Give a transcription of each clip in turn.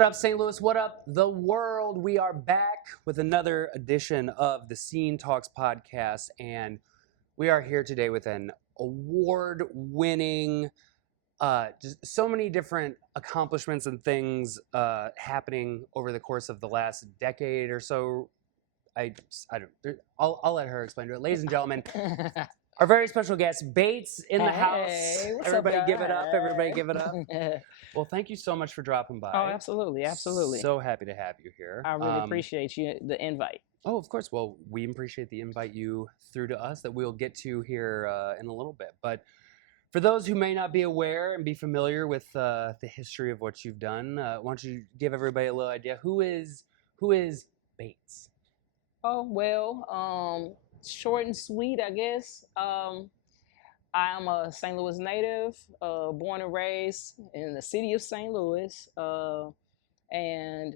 What up, St. Louis? What up, the world? We are back with another edition of the Scene Talks podcast, and we are here today with an award-winning, just so many different accomplishments and things happening over the course of the last decade or so. I'll let her explain to it. Ladies and gentlemen, our very special guest, Bates, in the house. Everybody give it up. Everybody give it up. Well, thank you so much for dropping by. Oh, absolutely, absolutely. So happy to have you here. I really appreciate the invite. Oh, of course. Well, we appreciate the invite you threw to us that we'll get to here in a little bit. But for those who may not be aware and be familiar with the history of what you've done, why don't you give everybody a little idea? Who is Bates? Oh, well, short and sweet, I guess. I am a St. Louis native, born and raised in the city of St. Louis, and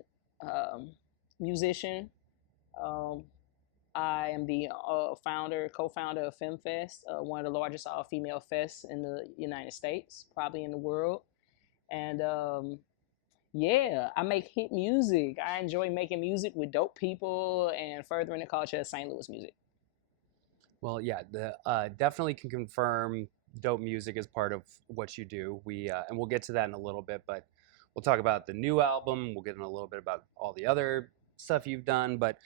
musician. I am the co-founder of SLUMFest, one of the largest all-female fests in the United States, probably in the world. And yeah, I make hit music. I enjoy making music with dope people and furthering the culture of St. Louis music. Well, yeah, definitely can confirm dope music is part of what you do. And we'll get to that in a little bit, but we'll talk about the new album. We'll get in a little bit about all the other stuff you've done, but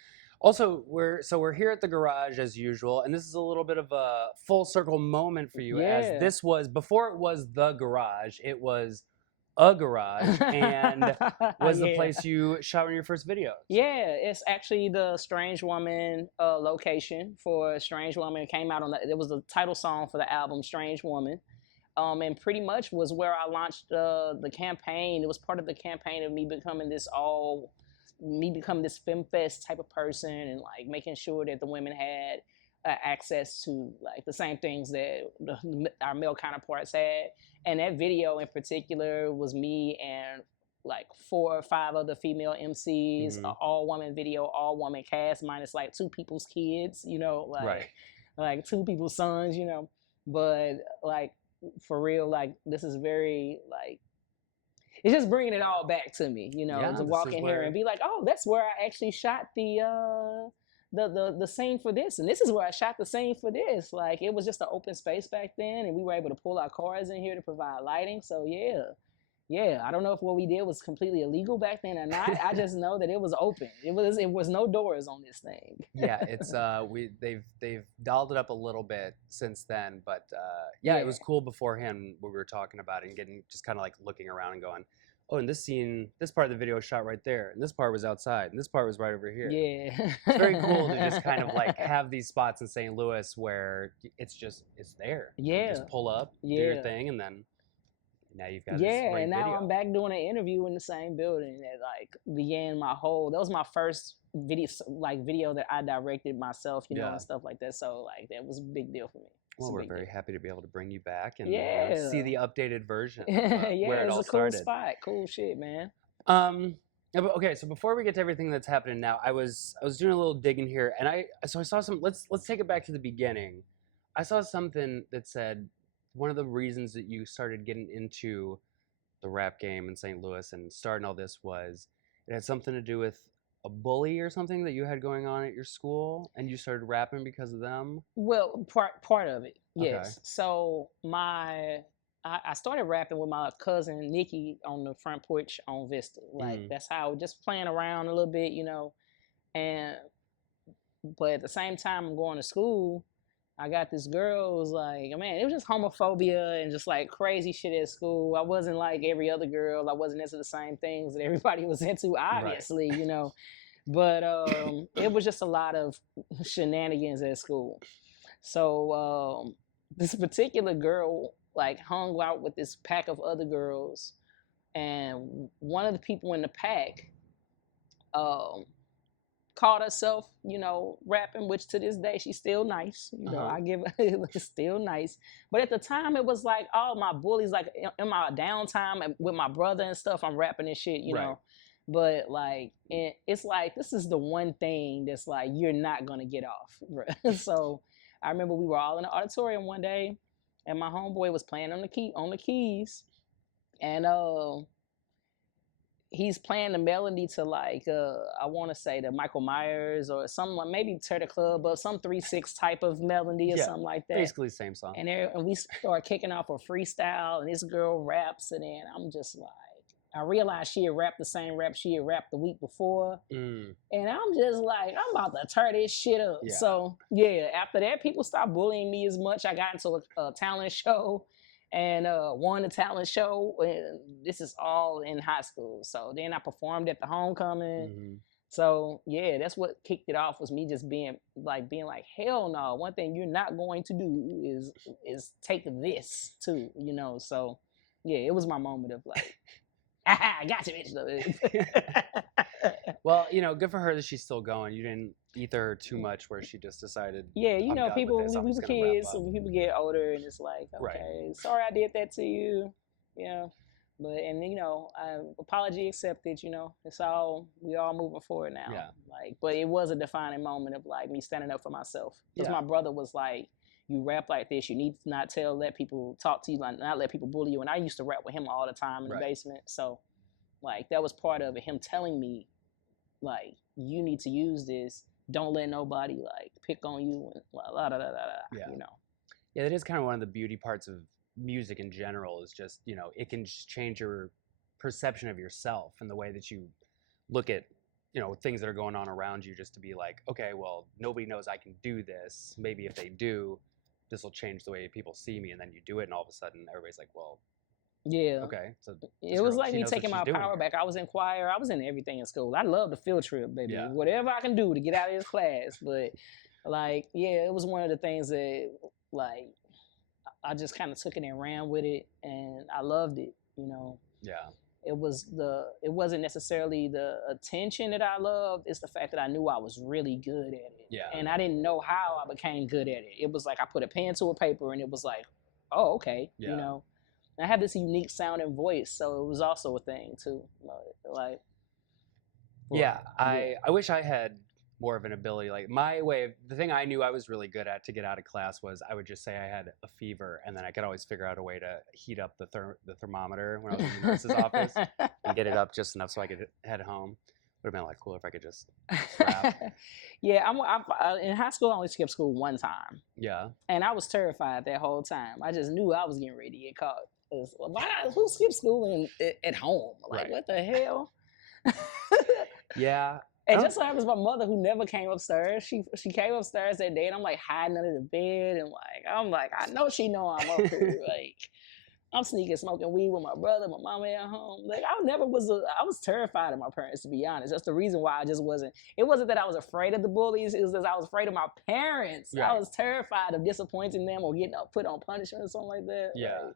also we're here at the garage as usual, and this is a little bit of a full circle moment for you, as this was before it was the garage, it was a garage, and was the place you shot in your first videos. Yeah, it's actually the Strange Woman location for Strange Woman. It came out on it was the title song for the album, Strange Woman. And pretty much was where I launched the campaign. It was part of the campaign of me becoming this SLUMFest type of person, and like making sure that the women had access to like the same things that our male counterparts had. And that video in particular was me and like 4 or 5 other female MCs, all woman video, all woman cast, minus like 2 people's kids, you know, like 2 people's sons, you know. But like for real, like this is very like, it's just bringing it all back to me, you know, to walk in here and be like, oh, that's where I actually shot the scene for this, and this is where I shot the scene for this. Like, it was just an open space back then, and we were able to pull our cars in here to provide lighting. So yeah, I don't know if what we did was completely illegal back then or not. I just know that it was open. It was no doors on this thing. Yeah, it's they've dialed it up a little bit since then, but yeah, it was cool beforehand when we were talking about it and getting just kind of like looking around and going, oh, and this scene, this part of the video was shot right there, and this part was outside, and this part was right over here. Yeah. It's very cool to just kind of like have these spots in St. Louis where it's there. Yeah. You just pull up, do your thing, and then now you've got this great and now video. I'm back doing an interview in the same building that like began that was my first video that I directed myself, you know, and stuff like that. So like that was a big deal for me. Well, we're very happy to be able to bring you back and see the updated version of where it all started. It's a cool spot. Cool shit, man. Okay, so before we get to everything that's happening now, I was doing a little digging here, and I saw some. Let's take it back to the beginning. I saw something that said one of the reasons that you started getting into the rap game in St. Louis and starting all this was it had something to do with a bully or something that you had going on at your school, and you started rapping because of them? Well, part of it, yes. Okay. So I started rapping with my cousin Nikki on the front porch on Vista. Like that's how, just playing around a little bit, you know. But at the same time I'm going to school, I got this girl who was like, man, it was just homophobia and just like crazy shit at school. I wasn't like every other girl. I wasn't into the same things that everybody was into, obviously, you know. But it was just a lot of shenanigans at school. So this particular girl like hung out with this pack of other girls, and one of the people in the pack called herself, you know, rapping, which to this day she's still nice. You know, I give her still nice. But at the time it was like all my bullies, like in my downtime with my brother and stuff, I'm rapping and shit, you know. But like it's like this is the one thing that's like you're not gonna get off. So I remember we were all in the auditorium one day, and my homeboy was playing on the keys, and he's playing the melody to like I want to say the Michael Myers or something, maybe Turtle Club or some 3/6 type of melody or Yeah, something like that. basically same song. And we start kicking off a freestyle, and this girl raps, and then I'm just like, I realized she had rapped the same rap she had rapped the week before, and I'm just like, I'm about to tear this shit up. Yeah. So yeah, after that, people stopped bullying me as much. I got into a talent show and won the talent show. And this is all in high school. So then I performed at the homecoming. So yeah, that's what kicked it off, was me just being like, hell no. One thing you're not going to do is take this too, you know. So yeah, it was my moment of like, I got you, bitch. Well, you know, good for her that she's still going. You didn't ether her too much where she just decided. Yeah, you I'm know, done people, with this. I'm we just were gonna wrap kids, up. so when people get older, and it's like, okay, Right. sorry I did that to you. Yeah. But, and you know, apology accepted, you know, we all moving forward now. Yeah. Like, but it was a defining moment of like me standing up for myself. Because Yeah. my brother was like, you rap like this, you need to not let people talk to you, like, not let people bully you. And I used to rap with him all the time in the basement. So like, that was part of it, him telling me, like, you need to use this. Don't let nobody like pick on you and Yeah. you know. Yeah, that is kind of one of the beauty parts of music in general, is just, you know, it can just change your perception of yourself and the way that you look at, you know, things that are going on around you, just to be like, okay, well, nobody knows I can do this. Maybe if they do, this will change the way people see me. And then you do it, and all of a sudden everybody's like, well, yeah. okay. So it was like me taking my power back. I was in choir. I was in everything in school. I love the field trip, baby. Yeah. Whatever I can do to get out of this class. But like, yeah, it was one of the things that like I just kind of took it and ran with it, and I loved it, you know. Yeah. It wasn't necessarily the attention that I loved. It's the fact that I knew I was really good at it. Yeah. And I didn't know how I became good at it. It was like I put a pen to a paper, and it was like, oh, okay, Yeah. you know. And I have this unique sounding voice, so it was also a thing too. Like, yeah, I wish I had more of an ability. Like, my way of, the thing I knew I was really good at to get out of class was I would just say I had a fever, and then I could always figure out a way to heat up the thermometer when I was in the nurse's office and get it up just enough so I could head home. Would have been like cool if I could just rap. Yeah, I'm in high school. I only skipped school one time. Yeah. And I was terrified that whole time. I just knew I was getting ready to get caught. Who skipped school at home? Like, Right. what the hell? Yeah. And just so happens, my mother, who never came upstairs, she came upstairs that day, and I'm like hiding under the bed, and I'm like, I know she know I'm up here. Like, I'm sneaking smoking weed with my brother, my mama at home. Like, I was terrified of my parents, to be honest. That's the reason why I just wasn't. It wasn't that I was afraid of the bullies. It was that I was afraid of my parents. Right. I was terrified of disappointing them or getting put on punishment or something like that. Yeah.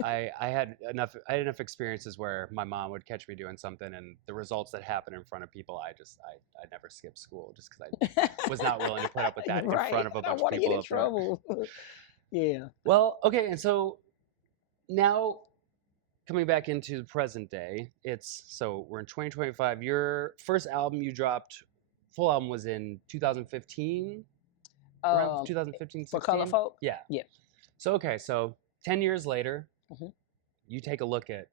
Like, I had enough experiences where my mom would catch me doing something, and the results that happened in front of people, I never skipped school just because I was not willing to put up with that in front of a bunch of people. Get in trouble. Yeah. Well, okay, and so now coming back into the present day, we're in 2025. Your first album you dropped, full album, was in 2015. Around 2015, 16? For Color Folk? Yeah. Yeah. So, okay, so 10 years later, Mhm. you take a look at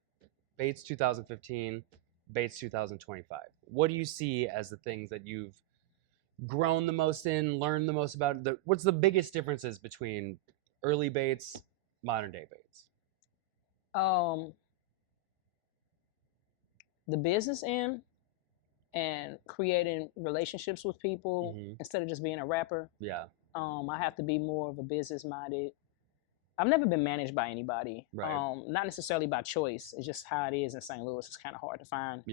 Bates 2015, Bates 2025. What do you see as the things that you've grown the most in, learned the most about? What's the biggest differences between early Bates, modern day Bates? The business end and creating relationships with people instead of just being a rapper. Yeah. I have to be more of a business minded. I've never been managed by anybody. Right. Not necessarily by choice. It's just how it is in St. Louis. It's kind of hard to find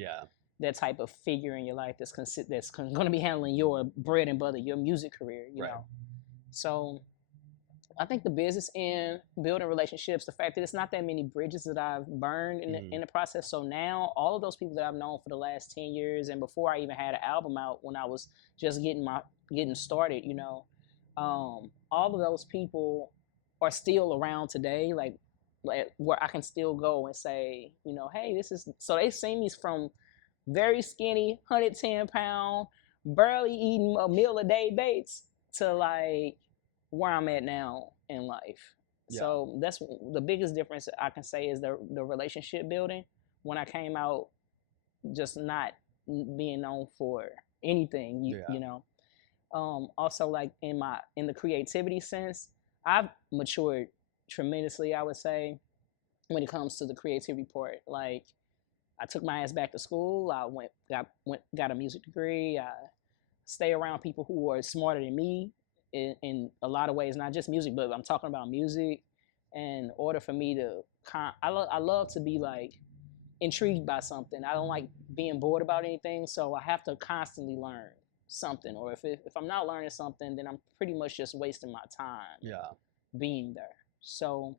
that type of figure in your life that's going to be handling your bread and butter, your music career, you know. So I think the business end, building relationships, the fact that it's not that many bridges that I've burned in the process. So now all of those people that I've known for the last 10 years and before I even had an album out, when I was just getting started, you know, all of those people are still around today, like where I can still go and say, you know, hey, this is, so they see me from very skinny, 110-pound, barely eating a meal a day Bates to like where I'm at now in life. Yeah. So that's the biggest difference I can say is the relationship building. When I came out, just not being known for anything, you know. Also, like in the creativity sense, I've matured tremendously, I would say, when it comes to the creativity part. Like, I took my ass back to school. I got a music degree. I stay around people who are smarter than me in a lot of ways, not just music, but I'm talking about music. In order for me to, I love to be like intrigued by something. I don't like being bored about anything, so I have to constantly learn something. Or if I'm not learning something, then I'm pretty much just wasting my time being there. So,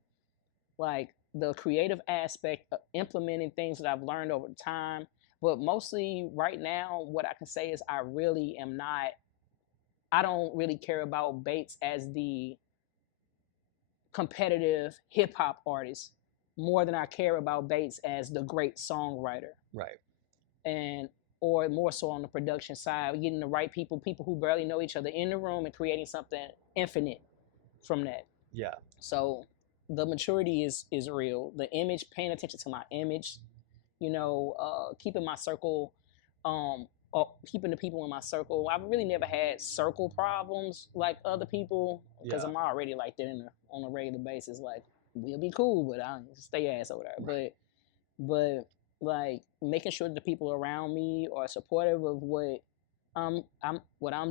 like, the creative aspect of implementing things that I've learned over time, but mostly right now, what I can say is I don't really care about Bates as the competitive hip hop artist more than I care about Bates as the great songwriter. Right. Or more so on the production side, getting the right people who barely know each other in the room and creating something infinite from that. Yeah. So the maturity is real. The image, paying attention to my image, keeping my circle, keeping the people in my circle. I've really never had circle problems like other people because I'm already like that on a regular basis. Like, we'll be cool, but I stay ass over there. Right. But like making sure that the people around me are supportive of what I'm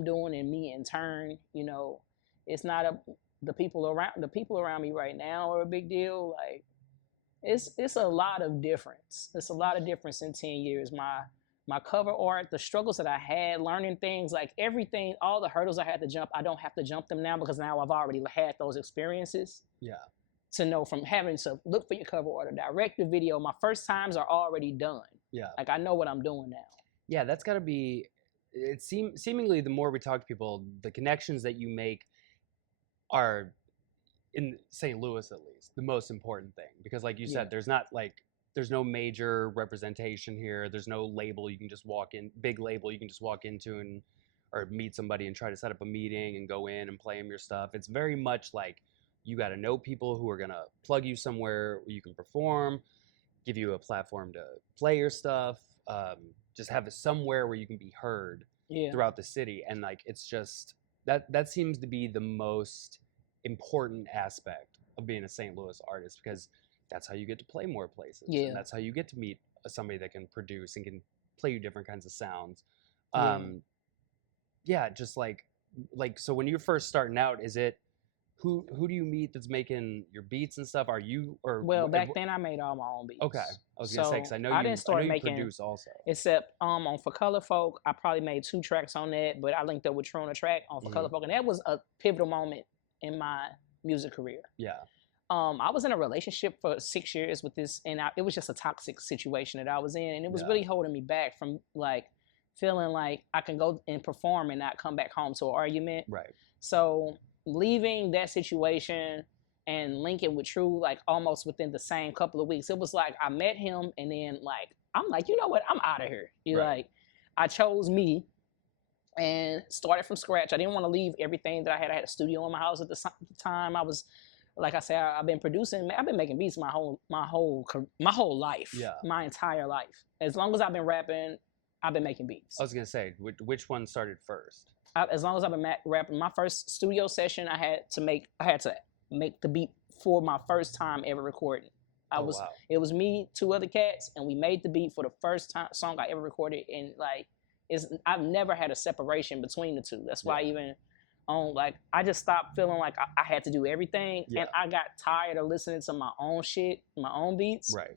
doing, and me in turn, it's not the people around me right now are a big deal. Like, it's a lot of difference. It's a lot of difference in 10 years. My cover art, the struggles that I had, learning things, like everything, all the hurdles I had to jump, I don't have to jump them now because now I've already had those experiences. Yeah. To know, from having to look for your cover art or direct the video, my first times are already done. Yeah. Like, I know what I'm doing now. Yeah, that's got to be, seemingly the more we talk to people, the connections that you make are, in St. Louis at least, the most important thing. Because like you said, there's no major representation here. There's no label you can just walk in, big label you can just walk into or meet somebody and try to set up a meeting and go in and play them your stuff. It's very much like, you got to know people who are going to plug you somewhere where you can perform, give you a platform to play your stuff, just have it somewhere where you can be heard throughout the city. And like, it's just, that seems to be the most important aspect of being a St. Louis artist, because that's how you get to play more places. Yeah. And that's how you get to meet somebody that can produce and can play you different kinds of sounds. Just like, so when you're first starting out, is it, Who do you meet that's making your beats and stuff? Are you Well, back then I made all my own beats. Okay, I was gonna say, because I know you produce also. Except on For Color Folk, I probably made 2 tracks on that, but I linked up with True on the track on For Color Folk, and that was a pivotal moment in my music career. Yeah. I was in a relationship for 6 years with this, and it was just a toxic situation that I was in, and it was really holding me back from like feeling like I can go and perform and not come back home to an argument. Right. So leaving that situation and linking with True, like almost within the same couple of weeks, it was like I met him, and then like I'm like, you know what, I'm out of here. Like, I chose me and started from scratch. I didn't want to leave everything that I had. I had a studio in my house at the time. I was, like I said, I've been producing. I've been making beats my whole life. Yeah. My entire life. As long as I've been rapping, I've been making beats. I was gonna say, which one started first? As long as I've been rapping, my first studio session, I had to make the beat for my first time ever recording. It was me, 2 other cats, and we made the beat for the first song I ever recorded. And like, I've never had a separation between the two. That's why even I just stopped feeling like I had to do everything, and I got tired of listening to my own shit, my own beats. Right.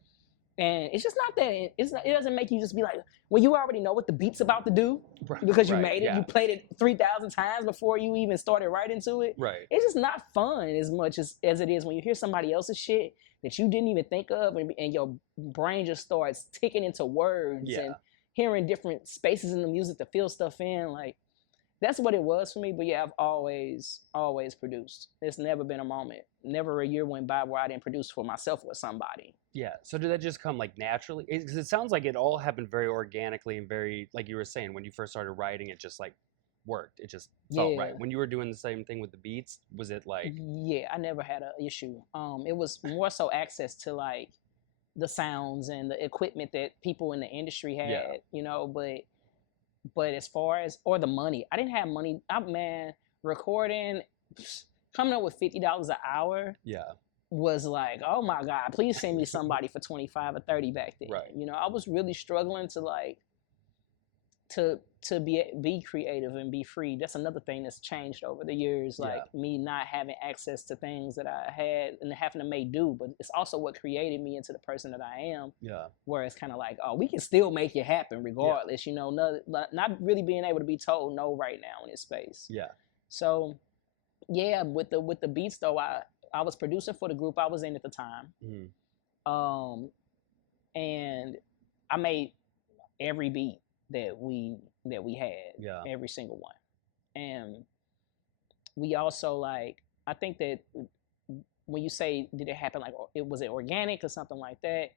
And it's just not that. It doesn't make you just be like, well, you already know what the beat's about to do because you made it. Yeah. You played it 3,000 times before you even started writing to it. Right. It's just not fun as much as it is when you hear somebody else's shit that you didn't even think of, and your brain just starts ticking into words and hearing different spaces in the music to fill stuff in. Like, that's what it was for me. But yeah, I've always produced. There's never been a moment, never a year went by where I didn't produce for myself or somebody. Yeah. So did that just come like naturally? Because it sounds like it all happened very organically and very, like you were saying, when you first started writing, it just like worked. It just felt Yeah. right. When you were doing the same thing with the beats, was it like, Yeah, I never had an issue. It was more so access to like the sounds and the equipment that people in the industry had, Yeah. you know, but as far as or the money, I didn't have money. Man, recording, coming up with $50 an hour yeah, was like, oh my God, please send me somebody for 25 or 30 back then. Right. You know, I was really struggling to like to be creative and be free. That's another thing that's changed over the years, like me not having access to things that I had and having to make do, but it's also what created me into the person that I am. yeah, Where it's kind of like, oh, we can still make it happen regardless, you know, not really being able to be told no right now in this space. yeah, So yeah, with the beats though, I was producing for the group I was in at the time. Mhm. And I made every beat that we had, Yeah. every single one. And we also like, I think that when you say did it happen, like was it organic or something like that,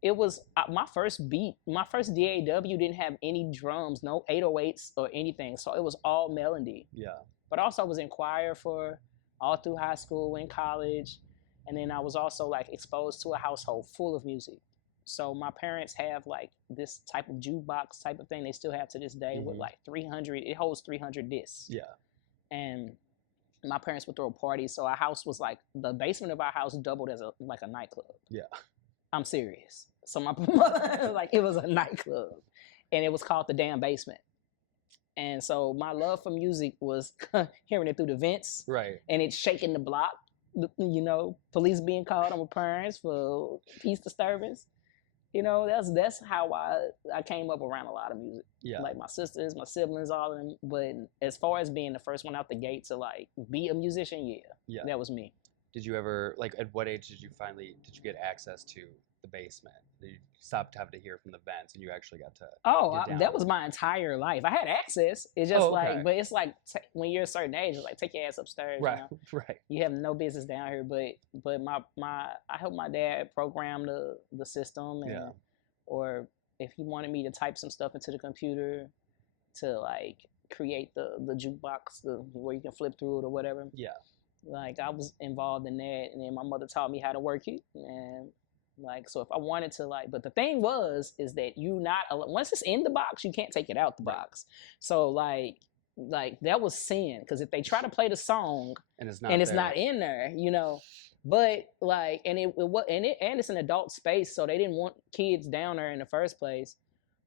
it was my first beat, my first DAW didn't have any drums, no 808s or anything, so it was all melody. Yeah. But also I was in choir for all through high school and college, and then I was also like exposed to a household full of music. So my parents have like this type of jukebox type of thing they still have to this day with like 300, it holds 300 discs. Yeah. And my parents would throw parties, so our house was like, the basement of our house doubled as like a nightclub. Yeah. I'm serious. So my mother, like, it was a nightclub, and it was called the Damn Basement. And so my love for music was hearing it through the vents, Right. and it's shaking the block. You know, police being called on my parents for peace disturbance. You know, that's how I came up around a lot of music. Yeah. Like my sisters, my siblings, all of them. But as far as being the first one out the gate to like be a musician, yeah, that was me. Did you ever, like, at what age did you get access to the basement? Did you stop having to hear from the vents and you actually got to That was my entire life. I had access. It's just like, but it's like when you're a certain age, it's like take your ass upstairs. Right, you know? right. You have no business down here. But I helped my dad program the system, and or if he wanted me to type some stuff into the computer to like create the jukebox, where you can flip through it or whatever. Yeah. Like I was involved in that, and then my mother taught me how to work it, and like, so if I wanted to, like, but the thing is that once it's in the box, you can't take it out the box. So like that was sin, because if they try to play the song and it's not in there, you know, but like, and it's an adult space, so they didn't want kids down there in the first place.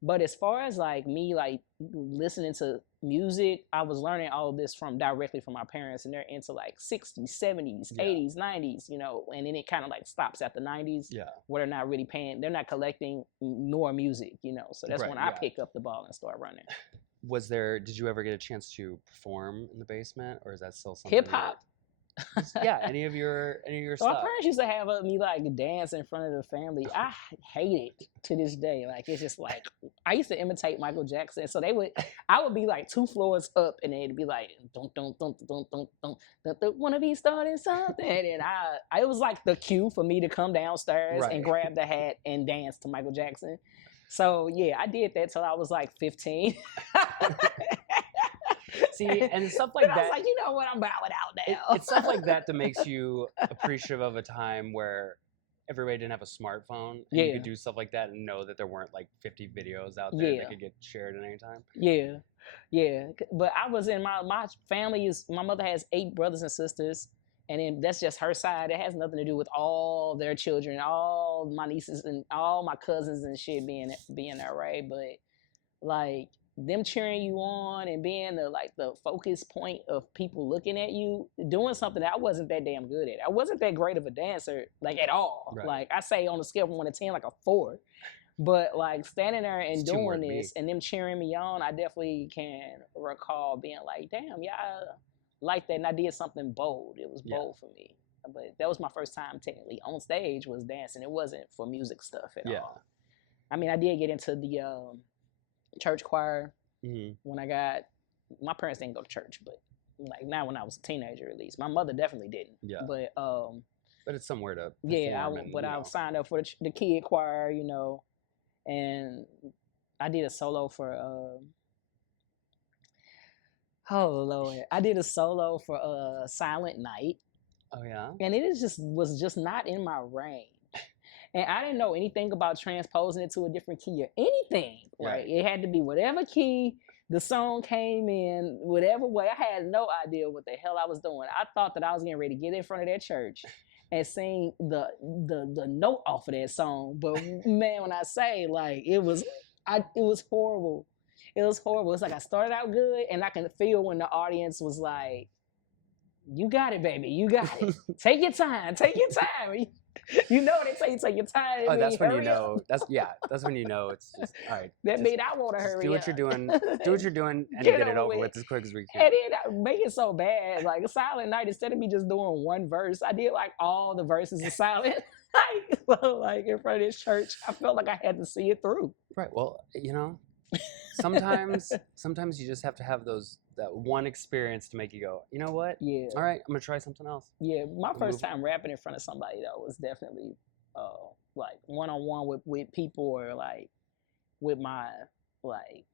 But as far as like me, like listening to music, I was learning all of this directly from my parents, and they're into like 60s, 70s, 80s, 90s, you know, and then it kind of like stops at the 90s, where they're not really they're not collecting nor music, you know. So that's when I pick up the ball and start running. Did you ever get a chance to perform in the basement, or is that still something? Hip hop. Yeah, any of your So stuff. my parents used to have me like dance in front of the family. I hate it to this day. Like, it's just like, I used to imitate Michael Jackson. So I would be like 2 floors up, and they'd be like, don't wanna be starting something. And it was like the cue for me to come downstairs and grab the hat and dance to Michael Jackson. So yeah, I did that till I was like 15. See, and stuff like that. I was like, you know what, I'm bowing out now. It's stuff like that makes you appreciative of a time where everybody didn't have a smartphone. And you could do stuff like that and know that there weren't like 50 videos out there that could get shared at any time. Yeah, yeah. But I was in my family my mother has 8 brothers and sisters, and then that's just her side. It has nothing to do with all their children, all my nieces and all my cousins and shit being there, right? But like, them cheering you on and being the focus point of people looking at you, doing something that I wasn't that damn good at. I wasn't that great of a dancer, like, at all. Right. Like, I say on a scale from 1 to 10, like a 4. But like standing there and doing this and them cheering me on, I definitely can recall being like, damn, yeah, I like that. And I did something bold. It was bold for me. But that was my first time technically on stage was dancing. It wasn't for music stuff at all. I mean, I did get into the church choir when my parents didn't go to church, but like now when I was a teenager, at least my mother definitely didn't. But it's somewhere to perform. I signed up for the kid choir, you know, and I did a solo for Oh Lord, I did a solo for Silent Night, Oh yeah. and it is just was just not in my range. And I didn't know anything about transposing it to a different key or anything. Like Right. it had to be whatever key the song came in, whatever way. I had no idea what the hell I was doing. I thought that I was getting ready to get in front of that church and sing the note off of that song. But man, when I say like it was horrible. It was horrible. It's like I started out good, and I can feel when the audience was like, "You got it, baby. You got it. Take your time. Take your time." You know they say you take your time. Oh, that's when you hurry up. know. That's when you know it's just all right. That Just, mean I want to just hurry do what up. you're doing. Do what you're doing, and Get get it over over with. with as quick as we can. And then I make it so bad. Like Silent Night, instead of me just doing one verse, I did like all the verses of Silent Night. Like in front of this church. I felt like I had to see it through. Right. Well, you know, sometimes you just have to have that one experience to make you go, you know what? Yeah. All right, I'm gonna try something else. Yeah. My Move first on. time rapping in front of somebody though was definitely like one-on-one with people, or like with my like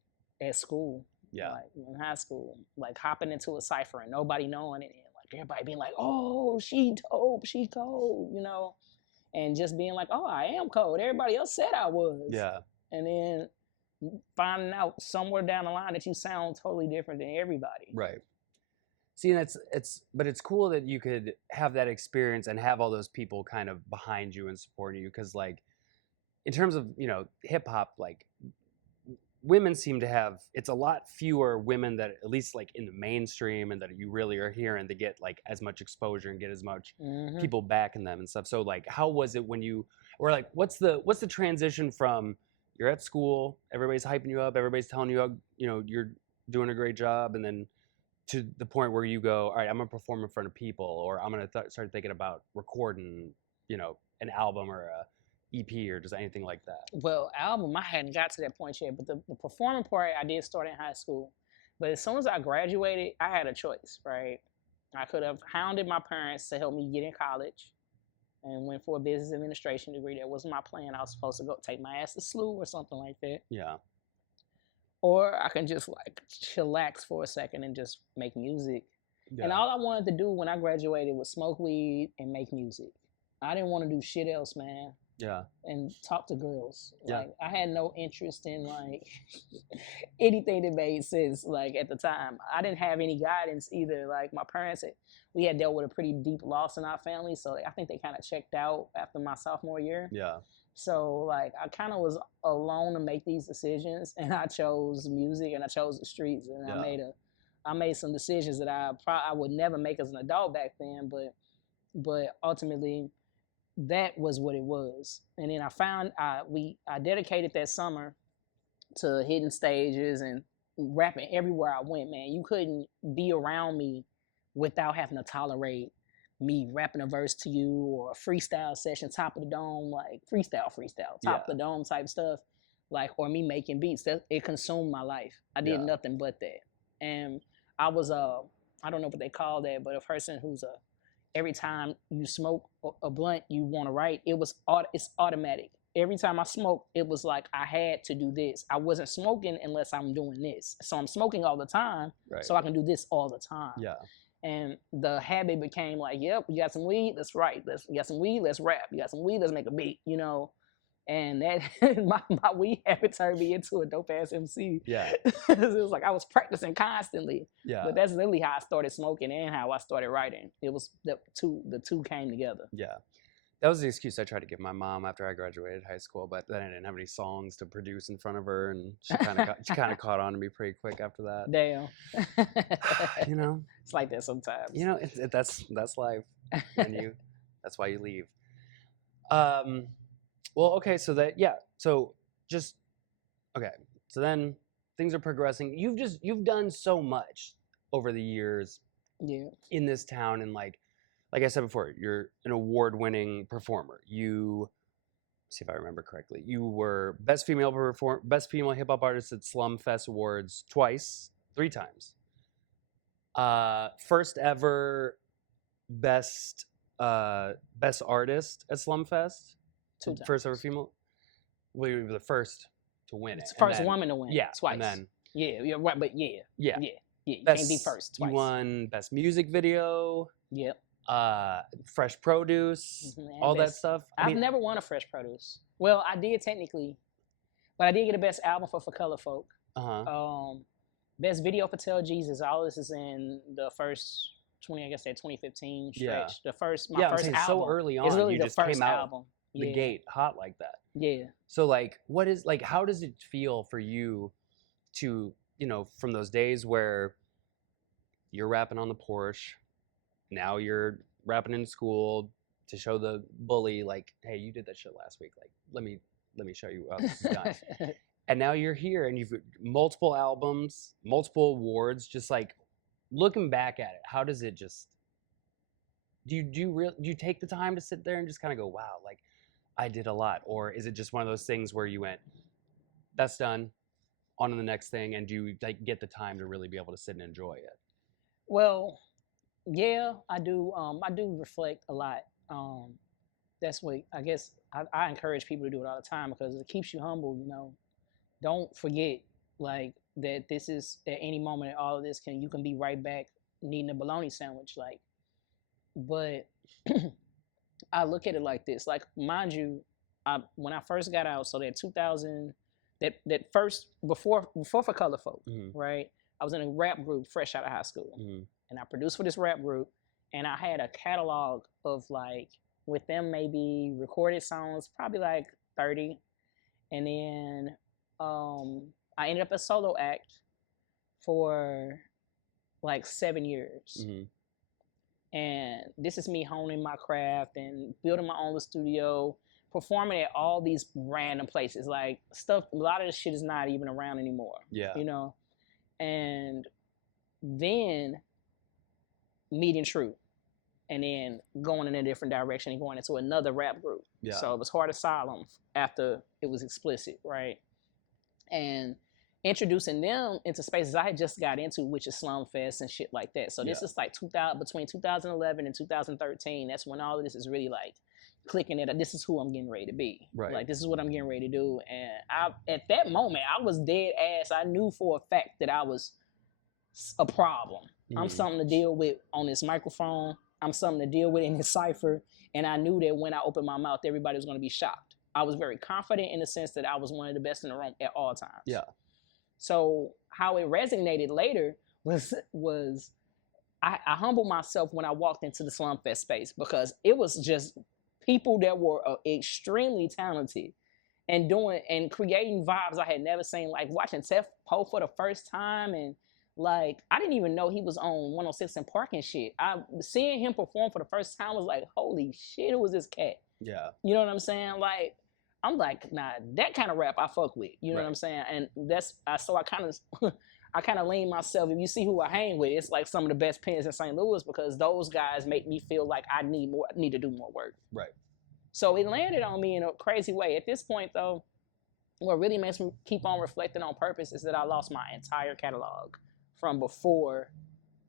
at school. Yeah. Like in high school, like hopping into a cipher and nobody knowing it, and like everybody being like, "Oh, she dope, she cold," you know, and just being like, "Oh, I am cold." Everybody else said I was. Yeah. And then finding out somewhere down the line that you sound totally different than everybody. Right. See, and but it's cool that you could have that experience and have all those people kind of behind you and supporting you, because like in terms of hip hop, like women seem to have, it's a lot fewer women that at least like in the mainstream and that you really are hearing to get like as much exposure and get as much people backing them and stuff. So like how was it when you were like, what's the transition from you're at school, everybody's hyping you up, everybody's telling you how you're doing a great job, and then to the point where you go, all right, I'm gonna perform in front of people, or I'm gonna start thinking about recording an album or a EP or just anything like that? Well, album, I hadn't got to that point yet, but the performing part I did start in high school. But as soon as I graduated, I had a choice, right? I could have hounded my parents to help me get in college and went for a business administration degree. That was my plan. I was supposed to go take my ass to SLU or something like that. Yeah. Or I can just like chillax for a second and just make music. Yeah. And all I wanted to do when I graduated was smoke weed and make music. I didn't want to do shit else, man. Yeah. And talk to girls. Yeah. Like I had no interest in like anything that made sense. Like at the time, I didn't have any guidance either. Like my parents, we had dealt with a pretty deep loss in our family, so I think they kind of checked out after my sophomore year. Yeah. So like I kind of was alone to make these decisions, and I chose music and I chose the streets, and Yeah. I made some decisions that I would never make as an adult back then, but ultimately that was what it was. And then I found I dedicated that summer to hitting stages and rapping everywhere I went, man. You couldn't be around me without having to tolerate me rapping a verse to you, or a freestyle session, top of the dome, like freestyle, top of the dome type stuff, like, or me making beats. It consumed my life. I did nothing but that. And I was I don't know what they call that, but a person who's every time you smoke a blunt, you want to write. It's automatic. Every time I smoked, it was like I had to do this. I wasn't smoking unless I'm doing this. So I'm smoking all the time, Right. so I can do this all the time. Yeah. And the habit became like, yep, you got some weed, let's write. You got some weed, let's rap. You got some weed, let's make a beat, And that my weed habit turned me into a dope ass MC. Yeah. It was like I was practicing constantly. Yeah. But that's literally how I started smoking and how I started writing. It was the two came together. Yeah. That was the excuse I tried to give my mom after I graduated high school, but then I didn't have any songs to produce in front of her, and she kind of caught on to me pretty quick after that. Damn. It's like that sometimes. That's life, and that's why you leave. Well, okay, so then things are progressing. You've done so much over the years. Yeah. In this town, and like I said before, you're an award-winning performer. See if I remember correctly. You were best female hip hop artist at SLUMFest Awards 3 times. First ever best artist at SLUMFest. 2 times. First ever female. We were the first to win it. First woman to win. Yeah, twice. and then yeah, you're right, but yeah. Yeah, you can't be Best, first you twice. won best music video, Yep. fresh produce, And all that best. stuff. I I've mean, never won a fresh produce. Well, I did technically, but I did get a best album for Color Folk. uh-huh. Best video for Tell Jesus. All this is in the first 20, I guess that 2015 stretch. Yeah. The first, my Yeah, I'm first saying album. so early It's on, really you the just first came out album. the Yeah. gate hot like that. Yeah. So like, what is like? How does it feel for you to, from those days where you're rapping on the Porsche, now you're rapping in school to show the bully like, hey, you did that shit last week. Like, let me show you how this is done. And now you're here and you've multiple albums, multiple awards. Just like looking back at it, how does it just? Do you take the time to sit there and just kind of go, wow, like I did a lot, or is it just one of those things where you went, that's done, on to the next thing, and do you like get the time to really be able to sit and enjoy it? Well, yeah, I do. I do reflect a lot. That's what I guess I encourage people to do it all the time because it keeps you humble. Don't forget like that. This is at any moment. All of this you can be right back needing a bologna sandwich. Like, but I look at it like this. Like, mind you, when I first got out, so that 2000, that first before for Color Folk, right? I was in a rap group fresh out of high school, and I produced for this rap group, and I had a catalog of like with them maybe recorded songs, probably like 30, and then I ended up a solo act for like 7 years. And this is me honing my craft and building my own studio, performing at all these random places. Like stuff, a lot of this shit is not even around anymore. Yeah. And then meeting True, and then going in a different direction and going into another rap group. Yeah. So it was Hard Asylum after it was explicit, right? And introducing them into spaces I had just got into, which is SLUMFest and shit like that. So this is like between 2011 and 2013. That's when all of this is really like clicking it. This is who I'm getting ready to be. Right. Like this is what I'm getting ready to do. And at that moment, I was dead ass. I knew for a fact that I was a problem. I'm something to deal with on this microphone. I'm something to deal with in this cipher. And I knew that when I opened my mouth, everybody was going to be shocked. I was very confident in the sense that I was one of the best in the room at all times. Yeah. So how it resonated later was I humbled myself when I walked into the SLUMFest space because it was just people that were extremely talented and creating vibes I had never seen, like watching Tef Poe for the first time, and like I didn't even know he was on 106 and Park and shit. Seeing him perform for the first time was like, holy shit, who was this cat? Yeah. You know what I'm saying? Like, I'm like, nah, that kind of rap I fuck with. You know what I'm saying? And so I kind of lean myself. If you see who I hang with, it's like some of the best pens in St. Louis because those guys make me feel like I need to do more work. Right. So it landed on me in a crazy way. At this point, though, what really makes me keep on reflecting on purpose is that I lost my entire catalog from before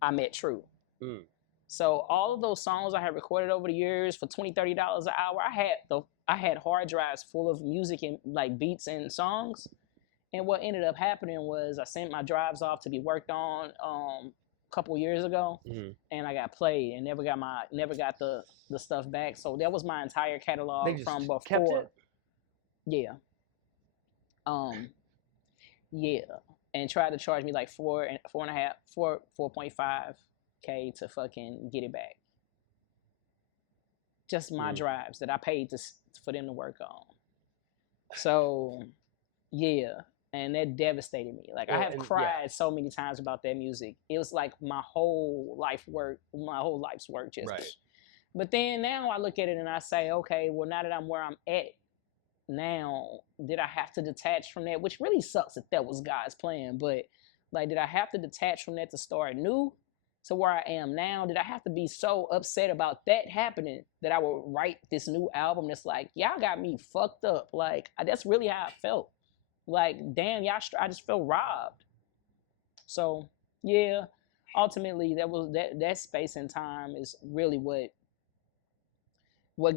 I met True. So all of those songs I had recorded over the years for $20, $30 an hour, I had hard drives full of music and like beats and songs. And what ended up happening was I sent my drives off to be worked on a couple years ago, and I got played and never got the stuff back. So that was my entire catalog from before. Kept it? Yeah. Yeah. And tried to charge me like 4.5K to fucking get it back. Just my drives that I paid for them to work on. So, yeah. And that devastated me. Like, I have cried so many times about that music. It was like my whole life's work just. Right. But then now I look at it and I say, okay, well, now that I'm where I'm at now, did I have to detach from that? Which really sucks if that was God's plan. But, like, did I have to detach from that to start new to where I am now? Did I have to be so upset about that happening that I would write this new album that's like, y'all got me fucked up? Like, that's really how I felt. Like, damn, I just felt robbed. So, yeah, ultimately, that space and time is really what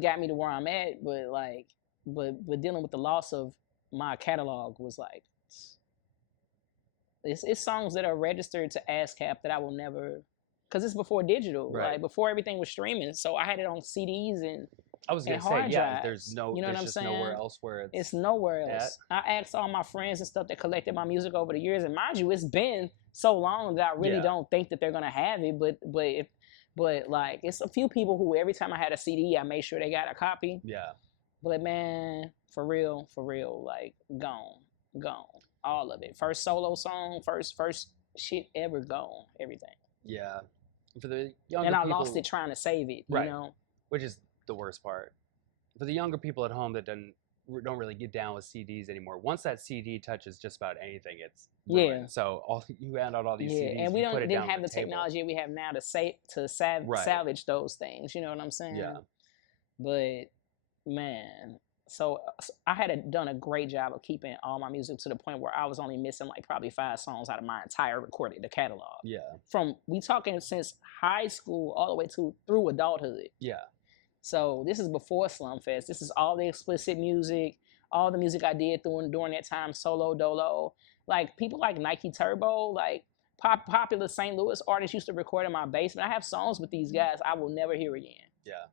got me to where I'm at. But like, but dealing with the loss of my catalog was like, it's songs that are registered to ASCAP that I will never, because it's before digital, Right. like before everything was streaming. So I had it on CDs and I was gonna say, hard yeah. drives. There's You know what there's I'm just saying? nowhere else where It's nowhere at. else. I asked all my friends and stuff that collected my music over the years, and mind you, it's been so long that I really Yeah. don't think that they're gonna have it. But like, it's a few people who every time I had a CD, I made sure they got a copy. Yeah. But man, for real, like gone, all of it. First solo song, first shit ever gone, everything. Yeah. For the younger And I people, lost it trying to save it, Right. you know. which is the worst part. For the younger people at home that don't really get down with CDs anymore. Once that CD touches just about anything, it's ruined. Yeah. So you hand out all these Yeah, CDs, and we you put it didn't down have on the table. technology we have now to Right. salvage those things. You know what I'm saying? Yeah. But man, so I had done a great job of keeping all my music to the point where I was only missing like probably 5 songs out of my entire the catalog. Yeah. From we talking since high school all the way through adulthood. Yeah. So this is before SLUMFest. This is all the explicit music, all the music I did during that time, solo, dolo. Like people like Nike Turbo, like popular St. Louis artists used to record in my basement. I have songs with these guys I will never hear again. Yeah.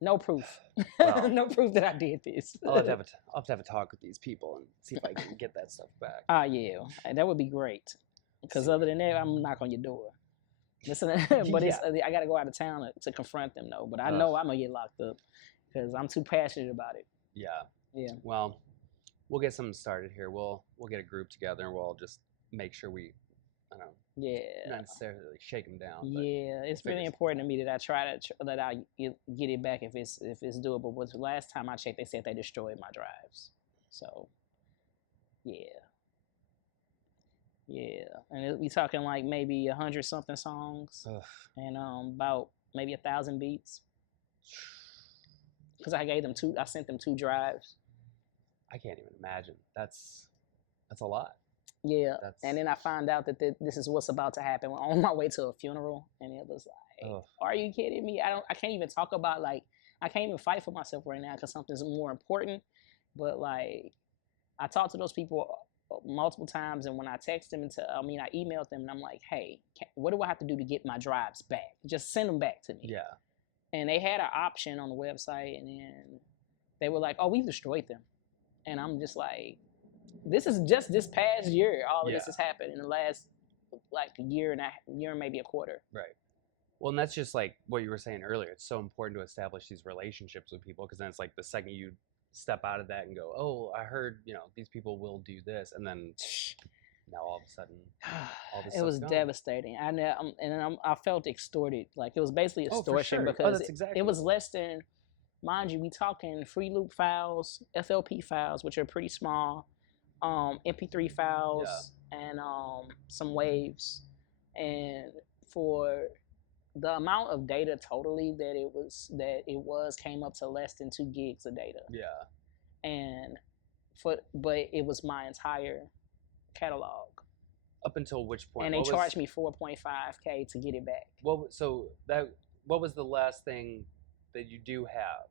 No proof. Well, no proof that I did this. I'll have to have a talk with these people and see if I can get that stuff back. Yeah, that would be great. Because other than that, I'm gonna knock on your door. Listen, but Yeah. I got to go out of town to confront them though. But I know I'm gonna get locked up because I'm too passionate about it. Yeah. Yeah. Well, we'll get something started here. We'll get a group together and we'll just make sure we, I don't know, Yeah. not necessarily shake them down. But Yeah, it's really figure important to me that I try that I get it back if it's doable. But the last time I checked, they said they destroyed my drives. So, yeah, and we talking like maybe 100-something songs, Ugh. and about maybe 1,000 beats. Because I sent them 2 drives. I can't even imagine. That's a lot. Yeah, and then I found out that this is what's about to happen on my way to a funeral, and it was like, Ugh. are you kidding me? I can't even talk about I can't even fight for myself right now because something's more important. But like, I talked to those people multiple times, and when I text them I emailed them, and I'm like, hey, what do I have to do to get my drives back? Just send them back to me. Yeah. And they had an option on the website, and then they were like, oh, we've destroyed them. And I'm just like, this is just this past year. All of this has happened in the last like year and maybe a quarter. Right. Well, and that's just like what you were saying earlier. It's so important to establish these relationships with people because then it's like the second you step out of that and go, oh, I heard, these people will do this. And then now all of a sudden, all this it was gone. devastating. I felt extorted. Like it was basically extortion because it was less than, mind you, we talking free loop files, FLP files, which are pretty small, MP3 files, and some waves. And for the amount of data totally that it was came up to less than 2 gigs of data. Yeah. And but it was my entire catalog. Up until which point? And they charged me $4.5K to get it back. What was the last thing that you do have?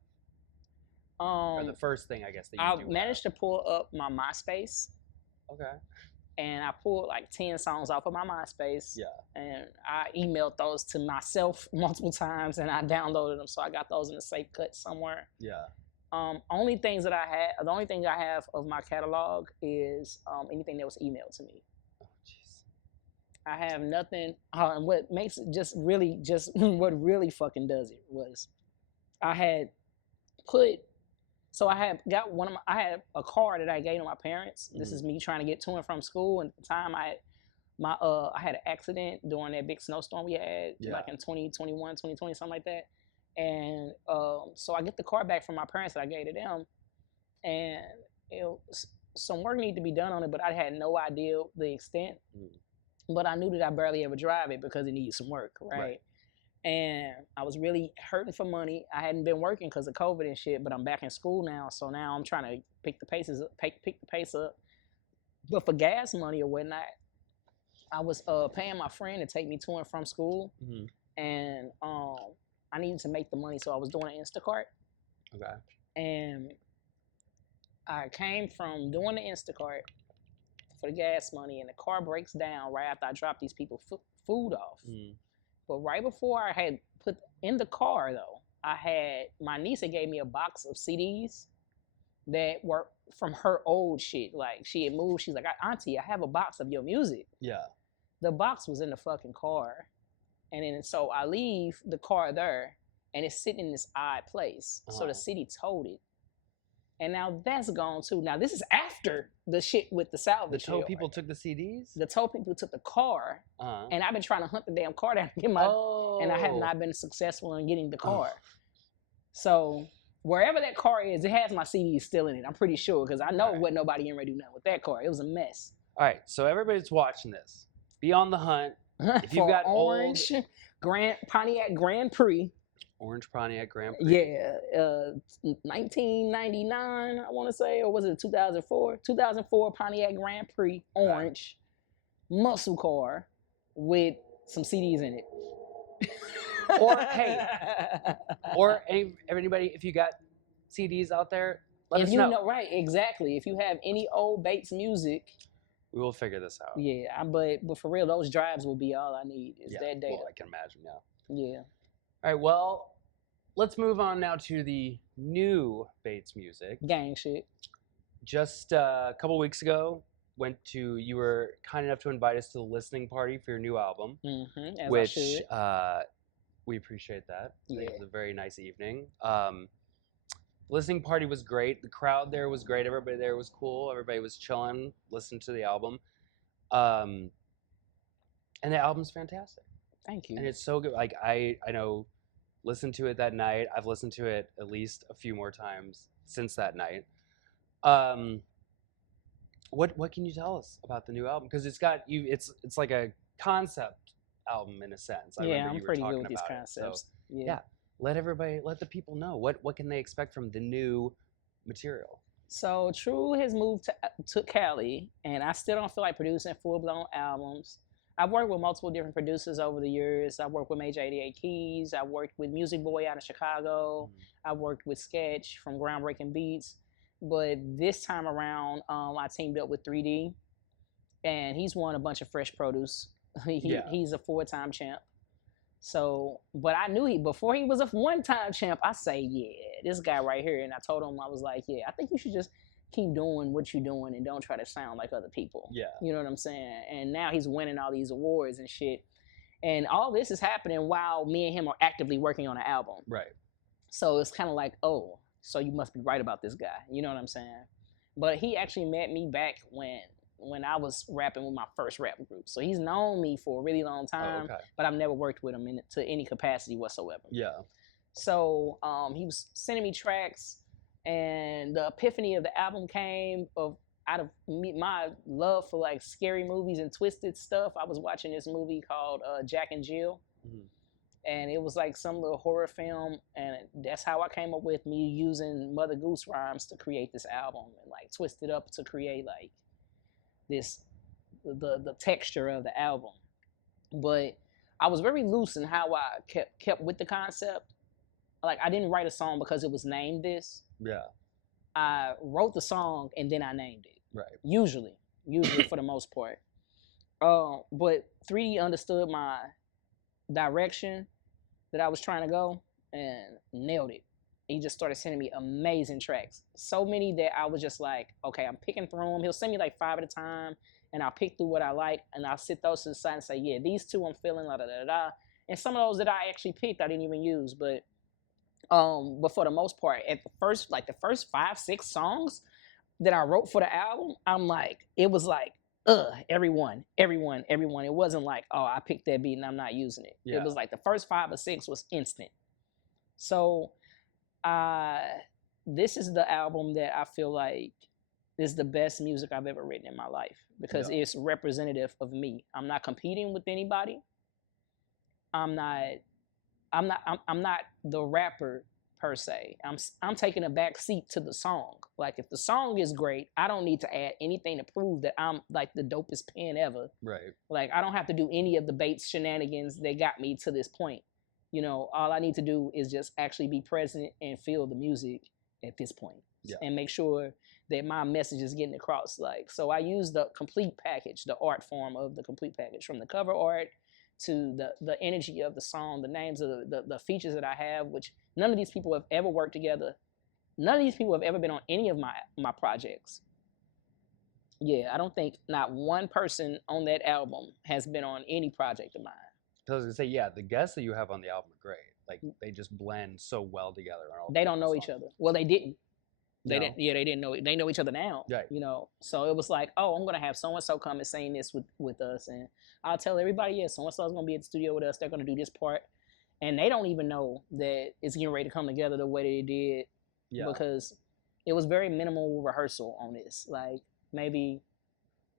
Or the first thing, I guess, that you I managed to pull up my MySpace. Okay. And I pulled like 10 songs off of my MySpace. Yeah. And I emailed those to myself multiple times, and I downloaded them. So I got those in a safe cut somewhere. Yeah. The only thing I have of my catalog is anything that was emailed to me. Oh, jeez. I have nothing. And what makes it what really fucking does it was I had a car that I gave to my parents. This is me trying to get to and from school. And at the time I had an accident during that big snowstorm we had like in 2021, 2020, something like that. And so I get the car back from my parents that I gave to them, and some work needed to be done on it, but I had no idea the extent. But I knew that I barely ever drive it because it needed some work, right? And I was really hurting for money. I hadn't been working because of COVID and shit, but I'm back in school now, so now I'm trying to pick the pace up. But for gas money or whatnot, I was paying my friend to take me to and from school, and I needed to make the money, so I was doing an Instacart. Okay. And I came from doing the Instacart for the gas money, and the car breaks down right after I drop these people food off. But right before I had put in the car, though, my niece had gave me a box of CDs that were from her old shit. Like, she had moved. She's like, Auntie, I have a box of your music. Yeah. The box was in the fucking car. And then so I leave the car there, and it's sitting in this odd place. So the city towed it. And now that's gone too. Now this is after the shit with the salvage. The tow people took the CDs? The tow people took the car. And I've been trying to hunt the damn car down to get my... And I have not been successful in getting the car. So wherever that car is, it has my CDs still in it. I'm pretty sure, because I know what nobody in ready to do with that car. It was a mess. All right, so everybody that's watching this, be on the hunt. If you've got orange Pontiac Grand Prix. Orange Pontiac Grand Prix. Yeah, 1999, I want to say, or was it 2004? 2004 Pontiac Grand Prix, orange, muscle car with some CDs in it. Or hey, or anybody, if you got CDs out there, let us know. Right, exactly. If you have any old Bates music, we will figure this out. Yeah, but for real, those drives will be all I need. Is that data? Well, I can imagine. Yeah. All right. Well, let's move on now to the new Bates music. Gang shit. Just a couple weeks ago, you were kind enough to invite us to the listening party for your new album, which we appreciate that. Yeah. It was a very nice evening. Listening party was great. The crowd there was great. Everybody there was cool. Everybody was chilling, listening to the album. And the album's fantastic. Thank you. And it's so good. Like, I know, listened to it that night. I've listened to it at least a few more times since that night. What can you tell us about the new album? Because it's like a concept album in a sense. I'm pretty good with these concepts. So, yeah. Let the people know what can they expect from the new material. So True has moved to Cali, and I still don't feel like producing full-blown albums. I've worked with multiple different producers over the years. I've worked with Major 88 Keys. I worked with Music Boy out of Chicago. I worked with Sketch from Groundbreaking Beats. But this time around, I teamed up with 3D, and he's won a bunch of fresh produce. He's a 4-time champ. So, but I knew before he was a 1-time champ, I say, yeah, this guy right here. And I told him, I was like, yeah, I think you should just keep doing what you're doing and don't try to sound like other people. Yeah. You know what I'm saying? And now he's winning all these awards and shit. And all this is happening while me and him are actively working on an album. Right. So it's kind of like, oh, so you must be right about this guy. You know what I'm saying? But he actually met me back when I was rapping with my first rap group. So he's known me for a really long time, but I've never worked with him to any capacity whatsoever. Yeah. So he was sending me tracks, and the epiphany of the album came out of my love for like scary movies and twisted stuff. I was watching this movie called Jack and Jill. And it was like some little horror film, and that's how I came up with me using Mother Goose rhymes to create this album and like twist it up to create like the texture of the album. But I was very loose in how I kept with the concept. Like, I didn't write a song because it was named this. Yeah. I wrote the song and then I named it. Right. Usually for the most part. But 3D understood my direction that I was trying to go and nailed it. He just started sending me amazing tracks. So many that I was just like, okay, I'm picking through them. He'll send me like 5 at a time, and I'll pick through what I like, and I'll sit those to the side and say, yeah, these 2 I'm feeling, la da da da. And some of those that I actually picked, I didn't even use. But for the most part, at the first 5, 6 songs that I wrote for the album, I'm like, it was like, everyone. It wasn't like, oh, I picked that beat and I'm not using it. Yeah. It was like the first 5 or 6 was instant. So this is the album that I feel like is the best music I've ever written in my life, because it's representative of me. I'm not competing with anybody. I'm not the rapper per se. I'm taking a back seat to the song. Like, if the song is great, I don't need to add anything to prove that I'm like the dopest pen ever. Right. Like, I don't have to do any of the Bates shenanigans that got me to this point. You know, all I need to do is just actually be present and feel the music at this point. Yeah. And make sure that my message is getting across. Like, so I use the complete package, the art form of the complete package, from the cover art to the energy of the song, the names of the features that I have, which none of these people have ever worked together. None of these people have ever been on any of my projects. Yeah, I don't think not one person on that album has been on any project of mine. I was gonna say, yeah, the guests that you have on the album are great. Like they just blend so well together. On all They the don't know songs. each other. Well, they didn't. They No. didn't. Yeah, they didn't know. They know each other now. Right. You know. So it was like, oh, I'm gonna have so and so come and sing this with us, and I'll tell everybody, yeah, so and so is gonna be at the studio with us. They're gonna do this part, and they don't even know that it's getting ready to come together the way that it did, because it was very minimal rehearsal on this. Like maybe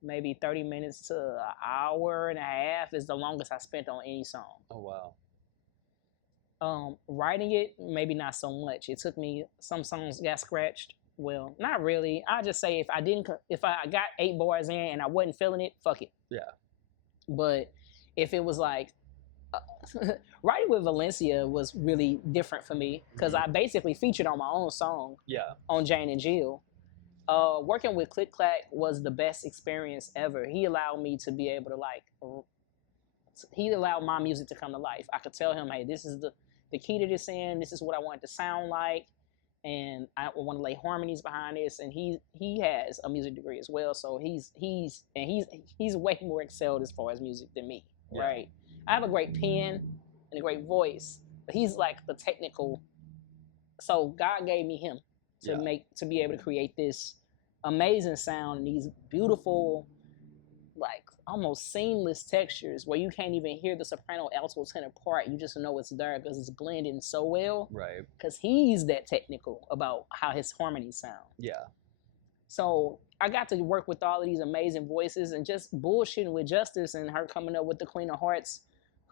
30 minutes to an hour and a half is the longest I spent on any song. Oh wow. Writing it, maybe not so much. It took me, some songs got scratched. Well, not really. I just say if I got 8 bars in and I wasn't feeling it, fuck it. Yeah. But if it was like, writing with Valencia was really different for me, because I basically featured on my own song. Yeah. On Jane and Jill. Working with Click Clack was the best experience ever. He allowed me to be able to he allowed my music to come to life. I could tell him, hey, this is the key to this end. This is what I want it to sound like, and I want to lay harmonies behind this. And he has a music degree as well, so he's way more excelled as far as music than me. Yeah. Right? I have a great pen and a great voice, but he's like the technical. So God gave me him to be able to create this amazing sound and these beautiful, like almost seamless textures where you can't even hear the soprano, alto, tenor part. You just know it's there because it's blending so well. Right. Because he's that technical about how his harmonies sound. Yeah. So I got to work with all of these amazing voices and just bullshitting with Justice and her coming up with the Queen of Hearts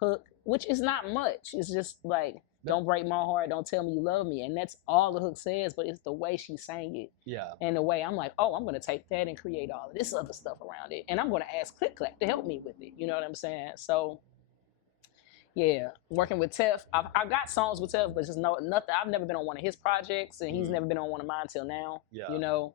hook, which is not much. It's just like, don't break my heart, don't tell me you love me. And that's all the hook says, but it's the way she sang it. Yeah. And the way I'm like, oh, I'm going to take that and create all of this other stuff around it. And I'm going to ask Click Clack to help me with it. You know what I'm saying? So, yeah, working with Tef. I've got songs with Tef, but just nothing. I've never been on one of his projects, and he's never been on one of mine till now. Yeah. You know?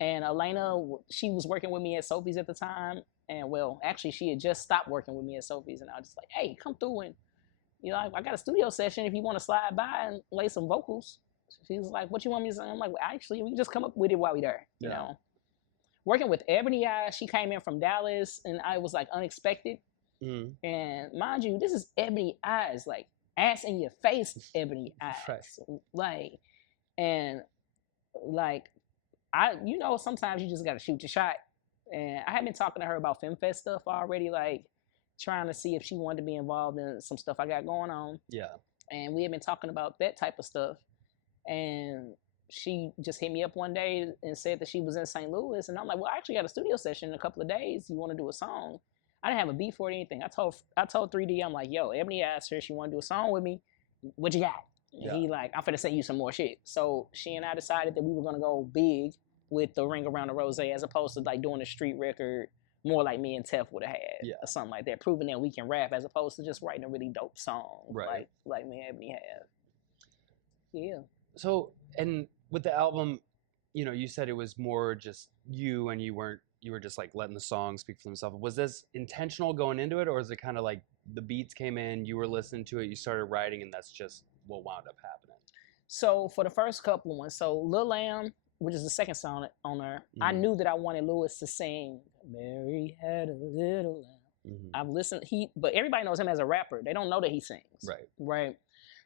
And Elena, she was working with me at Sophie's at the time. And, well, actually, she had just stopped working with me at Sophie's. And I was just like, hey, come through and, you know, I got a studio session if you want to slide by and lay some vocals. She was like, what you want me to say? I'm like, well, actually, we can just come up with it while we're there, you know. Working with Ebony Eyes, she came in from Dallas, and I was like unexpected. Mm. And mind you, this is Ebony Eyes, like ass in your face, Ebony Eyes. Right. You know, sometimes you just got to shoot your shot. And I had been talking to her about SLUMFest stuff already, like, trying to see if she wanted to be involved in some stuff I got going on. Yeah. And we had been talking about that type of stuff. And she just hit me up one day and said that she was in St. Louis. And I'm like, well, I actually got a studio session in a couple of days. You want to do a song? I didn't have a beat for it or anything. I told 3D, I'm like, yo, Ebony asked her she want to do a song with me. What you got? And he like, I'm finna send you some more shit. So she and I decided that we were going to go big with the Ring Around the Rose, as opposed to like doing a street record more like me and Tef would have had, or something like that, proving that we can rap as opposed to just writing a really dope song, like me and Ebony have. Yeah. So, and with the album, you know, you said it was more just you, and you were just like letting the song speak for themselves. Was this intentional going into it, or is it kind of like the beats came in, you were listening to it, you started writing, and that's just what wound up happening? So for the first couple of ones, so Lil Lamb, which is the second song on there, I knew that I wanted Lewis to sing Mary Had a Little Lamb. I've listened, but everybody knows him as a rapper. They don't know that he sings. Right. Right.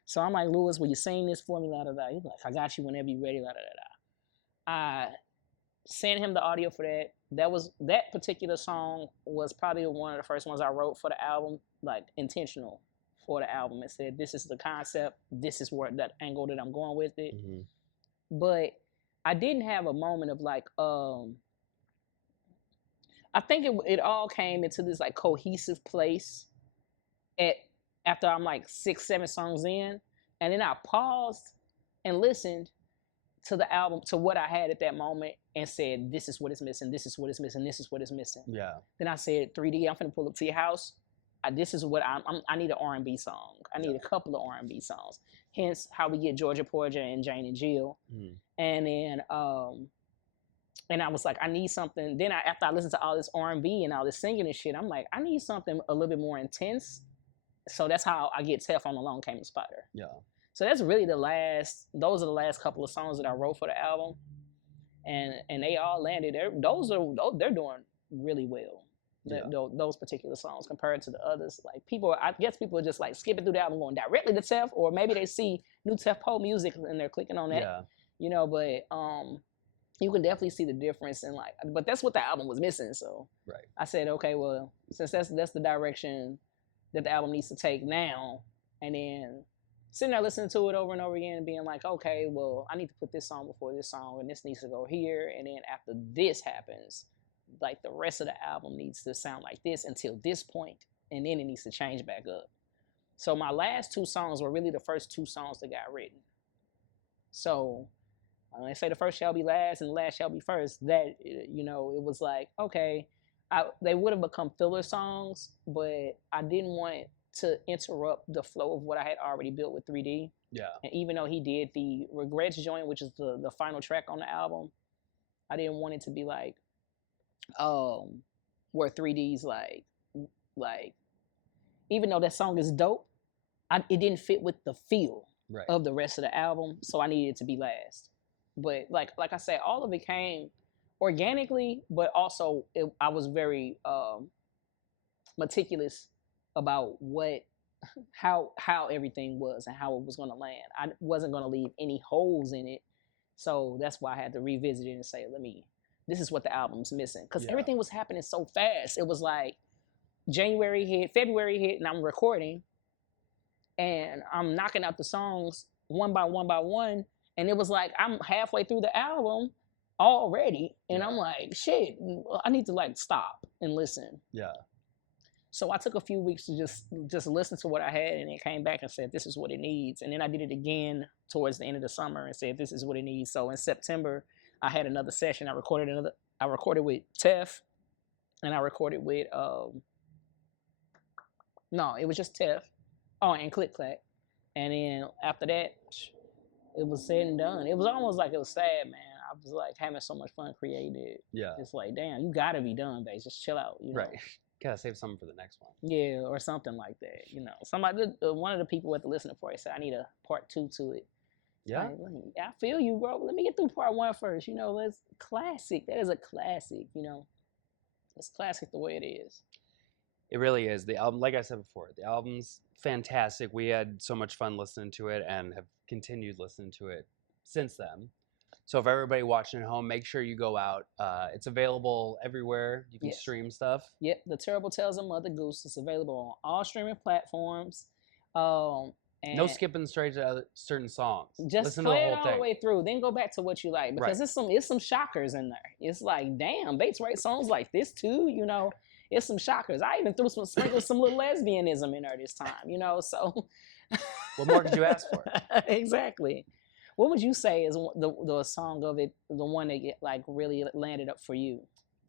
So I'm like, Lewis, will you sing this for me? La, da, da. He's like, I got you whenever you're ready. La, da, da, da. I sent him the audio for that. That particular song was probably one of the first ones I wrote for the album, like intentional for the album. It said, this is the concept. This is where that angle that I'm going with it. But I didn't have a moment of like, I think it all came into this like cohesive place after I'm like 6-7 songs in, and then I paused and listened to the album, to what I had at that moment, and said, this is what is missing, this is what is missing, this is what is missing. Yeah. Then I said, 3D, I'm finna pull up to your house. This is what I need an R&B song. I need a couple of R&B songs. Hence how we get Georgia Porgia and Jane and Jill. And then And I was like, I need something. Then after I listened to all this R&B and all this singing and shit, I'm like, I need something a little bit more intense. So that's how I get Tef on Along Came the Spider. Yeah. So that's really those are the last couple of songs that I wrote for the album. And they all landed. They're doing really well. Yeah. Those particular songs compared to the others. Like I guess people are just like skipping through the album going directly to Tef, or maybe they see new Tef Poe music and they're clicking on that. Yeah. You know, but you can definitely see the difference in like, but that's what the album was missing. So right. I said, okay, well, since that's the direction that the album needs to take now, and then sitting there listening to it over and over again and being like, okay, well, I need to put this song before this song, and this needs to go here, and then after this happens, like the rest of the album needs to sound like this until this point, and then it needs to change back up. So my last 2 songs were really the first 2 songs that got written. So when they say the first shall be last and the last shall be first, that, you know, it was like, okay, they would have become filler songs, but I didn't want to interrupt the flow of what I had already built with 3D. Yeah. And even though he did the Regrets joint, which is the final track on the album, I didn't want it to be like, where 3D's like, even though that song is dope, it didn't fit with the feel of the rest of the album, so I needed it to be last. But like I said, all of it came organically, but also I was very meticulous about how everything was and how it was going to land. I wasn't going to leave any holes in it, so that's why I had to revisit it and say, this is what the album's missing, because everything was happening so fast. It was like January hit, February hit, and I'm recording, and I'm knocking out the songs one by one. And it was like, I'm halfway through the album already. And I'm like, shit, I need to like stop and listen. Yeah. So I took a few weeks to just listen to what I had, and then came back and said, this is what it needs. And then I did it again towards the end of the summer and said, this is what it needs. So in September, I had another session. I recorded with Tef, and I recorded with, no, it was just Tef. Oh, and Click Clack. And then after that, it was said and done. It was almost like it was sad, man. I was like having so much fun creating it. Yeah. It's like, damn, you gotta be done, babe. Just chill out, you know? Right. Gotta save something for the next one. Yeah, or something like that. You know, one of the people at the listening party said, I need a part 2 to it. Yeah. Like, I feel you, bro. Let me get through part 1 first. You know, let's classic. That is a classic, you know. It's classic the way it is. It really is. The album, like I said before, the album's fantastic. We had so much fun listening to it and have continued listening to it since then. So if everybody watching at home, make sure you go out. It's available everywhere. You can stream stuff. Yep, The Terrible Tales of Mother Goose is available on all streaming platforms. And no skipping straight to certain songs. Just listen play to the it whole all thing. the way through. Then go back to what you like, because it's some shockers in there. It's like, damn, Bates write songs like this too. You know, it's some shockers. I even threw some little lesbianism in there this time. You know, so what more could you ask for? Exactly. What would you say is the song of it, the one that like really landed up for you?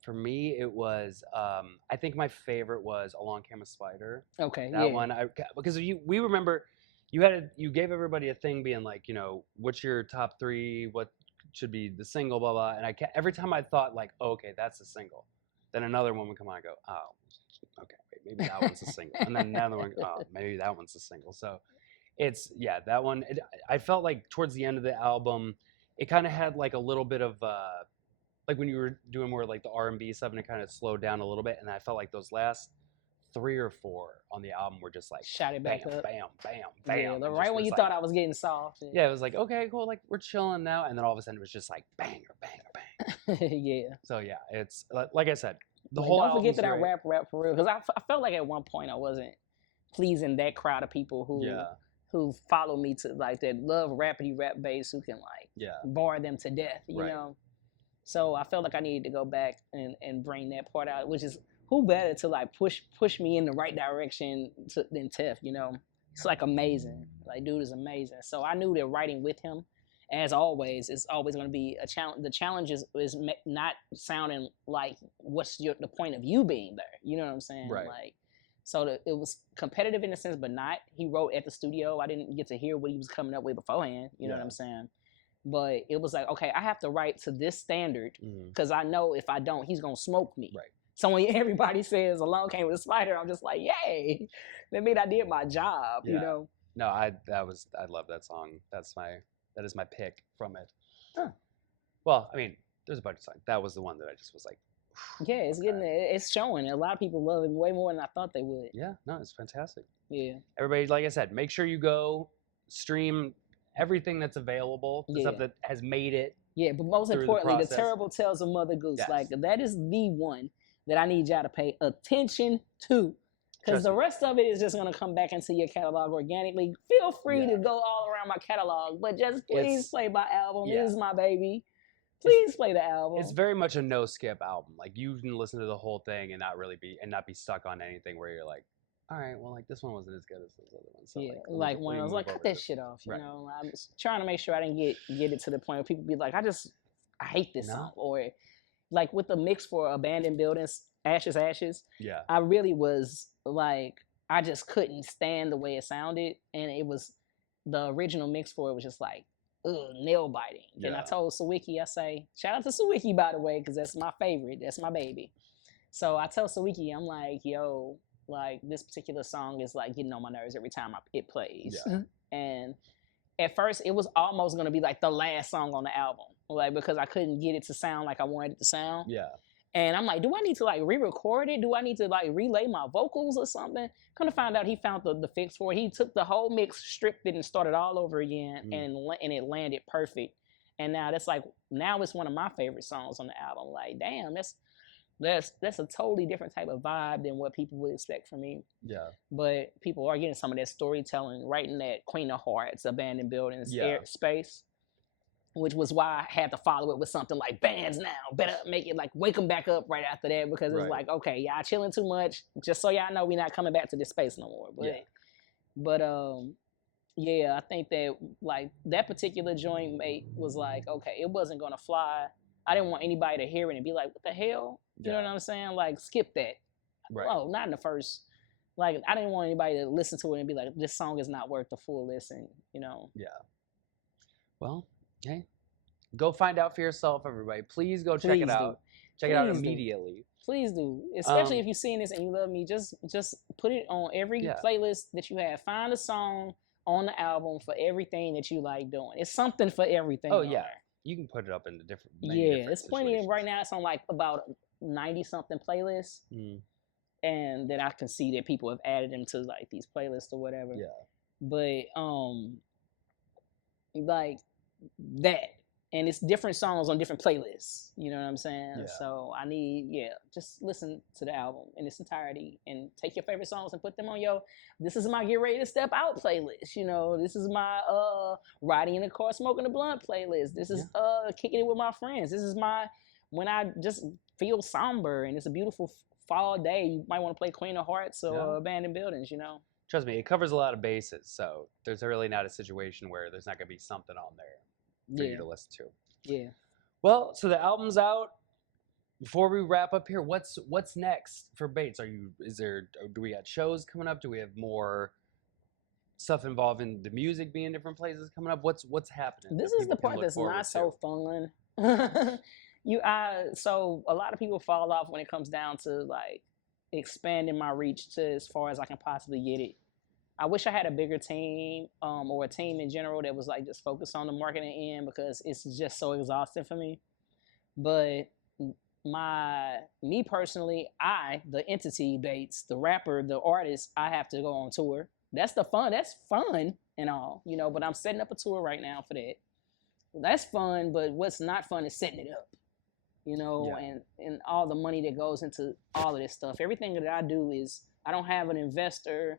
For me, it was, I think my favorite was Along Came a Spider. Okay, that one, because we remember you gave everybody a thing being like, you know, what's your top 3, what should be the single, blah, blah. And every time I thought like, oh, okay, that's a single. Then another one would come on and go, oh, okay, wait, maybe that one's a single. And then another one, oh, maybe that one's a single. So it's, that one, I felt like towards the end of the album, it kind of had like a little bit of, like when you were doing more like the R&B stuff, and it kind of slowed down a little bit. And I felt like those last 3 or 4 on the album were just like, shot it back up. Bam, bam, bam. Yeah, right when you thought I was getting soft. Yeah, it was like, okay, cool, like we're chilling now. And then all of a sudden it was just like banger, banger, banger. Yeah. So yeah, it's like I said, the like, whole don't forget that great. I rap for real, because I felt like at one point I wasn't pleasing that crowd of people who follow me, to like that love rapidy rap bass, who can like bar them to death, you know. So I felt like I needed to go back and bring that part out, which is, who better to like push me in the right direction than Tef, you know. It's like amazing. Like, dude is amazing. So I knew that writing with him, as always, is always going to be a challenge. The challenge is not sounding like what's the point of you being there. You know what I'm saying? Right. Like, so it was competitive in a sense, but not. He wrote at the studio. I didn't get to hear what he was coming up with beforehand. You know what I'm saying? But it was like, okay, I have to write to this standard Mhm. because I know if I don't, he's gonna smoke me. Right. So when everybody says Alone Came with a Spider, I'm just like, yay, that means I did my job, you Yeah. know. No, I love that song. That is my pick from it. Huh. Well, I mean, there's a bunch of songs. That was the one that I just was like, Yeah, it's okay. it's showing. A lot of people love it way more than I thought they would. Yeah, no, it's fantastic. Yeah. Everybody, like I said, make sure you go stream everything that's available, the stuff Yeah. that has made it. Yeah, but most through the importantly, the process. Terrible Tales of Mother Goose. Yes. Like, that is the one that I need y'all to pay attention to. Because Trust the me. rest of it is just going to come back into your catalog organically. Feel free Yeah. to go all around my catalog, but just please It's- play my album. yeah. It is my baby. Please play the album. It's very much a no skip album. Like you can listen to the whole thing and not be stuck on anything where you're like, all right, well, like this one wasn't as good as those other ones. So, yeah, let like me when I was move like, over cut to that this. shit off. You Right. know, I'm just trying to make sure I didn't get it to the point where people be like, I hate this No. song. Or like with the mix for Abandoned Buildings, Ashes, Ashes, Yeah. I really was like, I just couldn't stand the way it sounded. And it was, the original mix for it was just like, ugh, nail biting. And I Yeah. told Sawiki, I say, shout out to Sawiki, by the way, because that's my favorite. That's my baby. So I tell Sawiki, I'm like, yo, like this particular song is like getting on my nerves every time it plays. Yeah. And at first it was almost gonna be like the last song on the album, like because I couldn't get it to sound like I wanted it to sound. Yeah. And I'm like, do I need to like re-record it? Do I need to like relay my vocals or something? Come to find out, he found the fix for it. He took the whole mix, stripped it, and started all over again, and it landed perfect. And now now it's one of my favorite songs on the album. Like, damn, that's a totally different type of vibe than what people would expect from me. Yeah. But people are getting some of that storytelling right in that Queen of Hearts, Abandoned Buildings, space, which was why I had to follow it with something like Bands Now. Better make it like wake them back up right after that, because it's Right. like, okay, y'all chilling too much. Just so y'all know, we're not coming back to this space no more. But yeah, I think that like that particular joint was like, okay, it wasn't gonna fly. I didn't want anybody to hear it and be like, what the hell? You know what I'm saying? Like, skip that. Right. Oh, not in the first. Like, I didn't want anybody to listen to it and be like, this song is not worth the full listen, you know? Yeah. Well, hey, go find out for yourself, everybody. Please go check it out. Check it out immediately. Please do. Especially if you've seen this and you love me, just put it on every playlist that you have. Find a song on the album for everything that you like doing. It's something for everything. Oh, yeah. You can put it up in many different it's plenty. Right now, it's on like about 90-something playlists. And then I can see that people have added them to like these playlists or whatever. Yeah. But like that. And it's different songs on different playlists. You know what I'm saying? Yeah. So I need, just listen to the album in its entirety and take your favorite songs and put them on this is my Get Ready to Step Out playlist. You know, this is my riding in the car smoking a blunt playlist. This is kicking it with my friends. This is my when I just feel somber and it's a beautiful fall day. You might want to play Queen of Hearts or Abandoned Buildings, you know? Trust me, it covers a lot of bases. So there's really not a situation where there's not going to be something on there for you to listen to. Yeah. Well, so the album's out. Before we wrap up here, what's next for Bates? Do we got shows coming up? Do we have more stuff involving the music being different places coming up? What's happening? This is the part that's not so fun. So a lot of people fall off when it comes down to like expanding my reach to as far as I can possibly get it. I wish I had a bigger team, or a team in general that was like just focused on the marketing end, because it's just so exhausting for me. But me personally, the entity Bates, the rapper, the artist, I have to go on tour. That's fun and all, you know, but I'm setting up a tour right now for that. That's fun, but what's not fun is setting it up, you know, and all the money that goes into all of this stuff. Everything that I do I don't have an investor.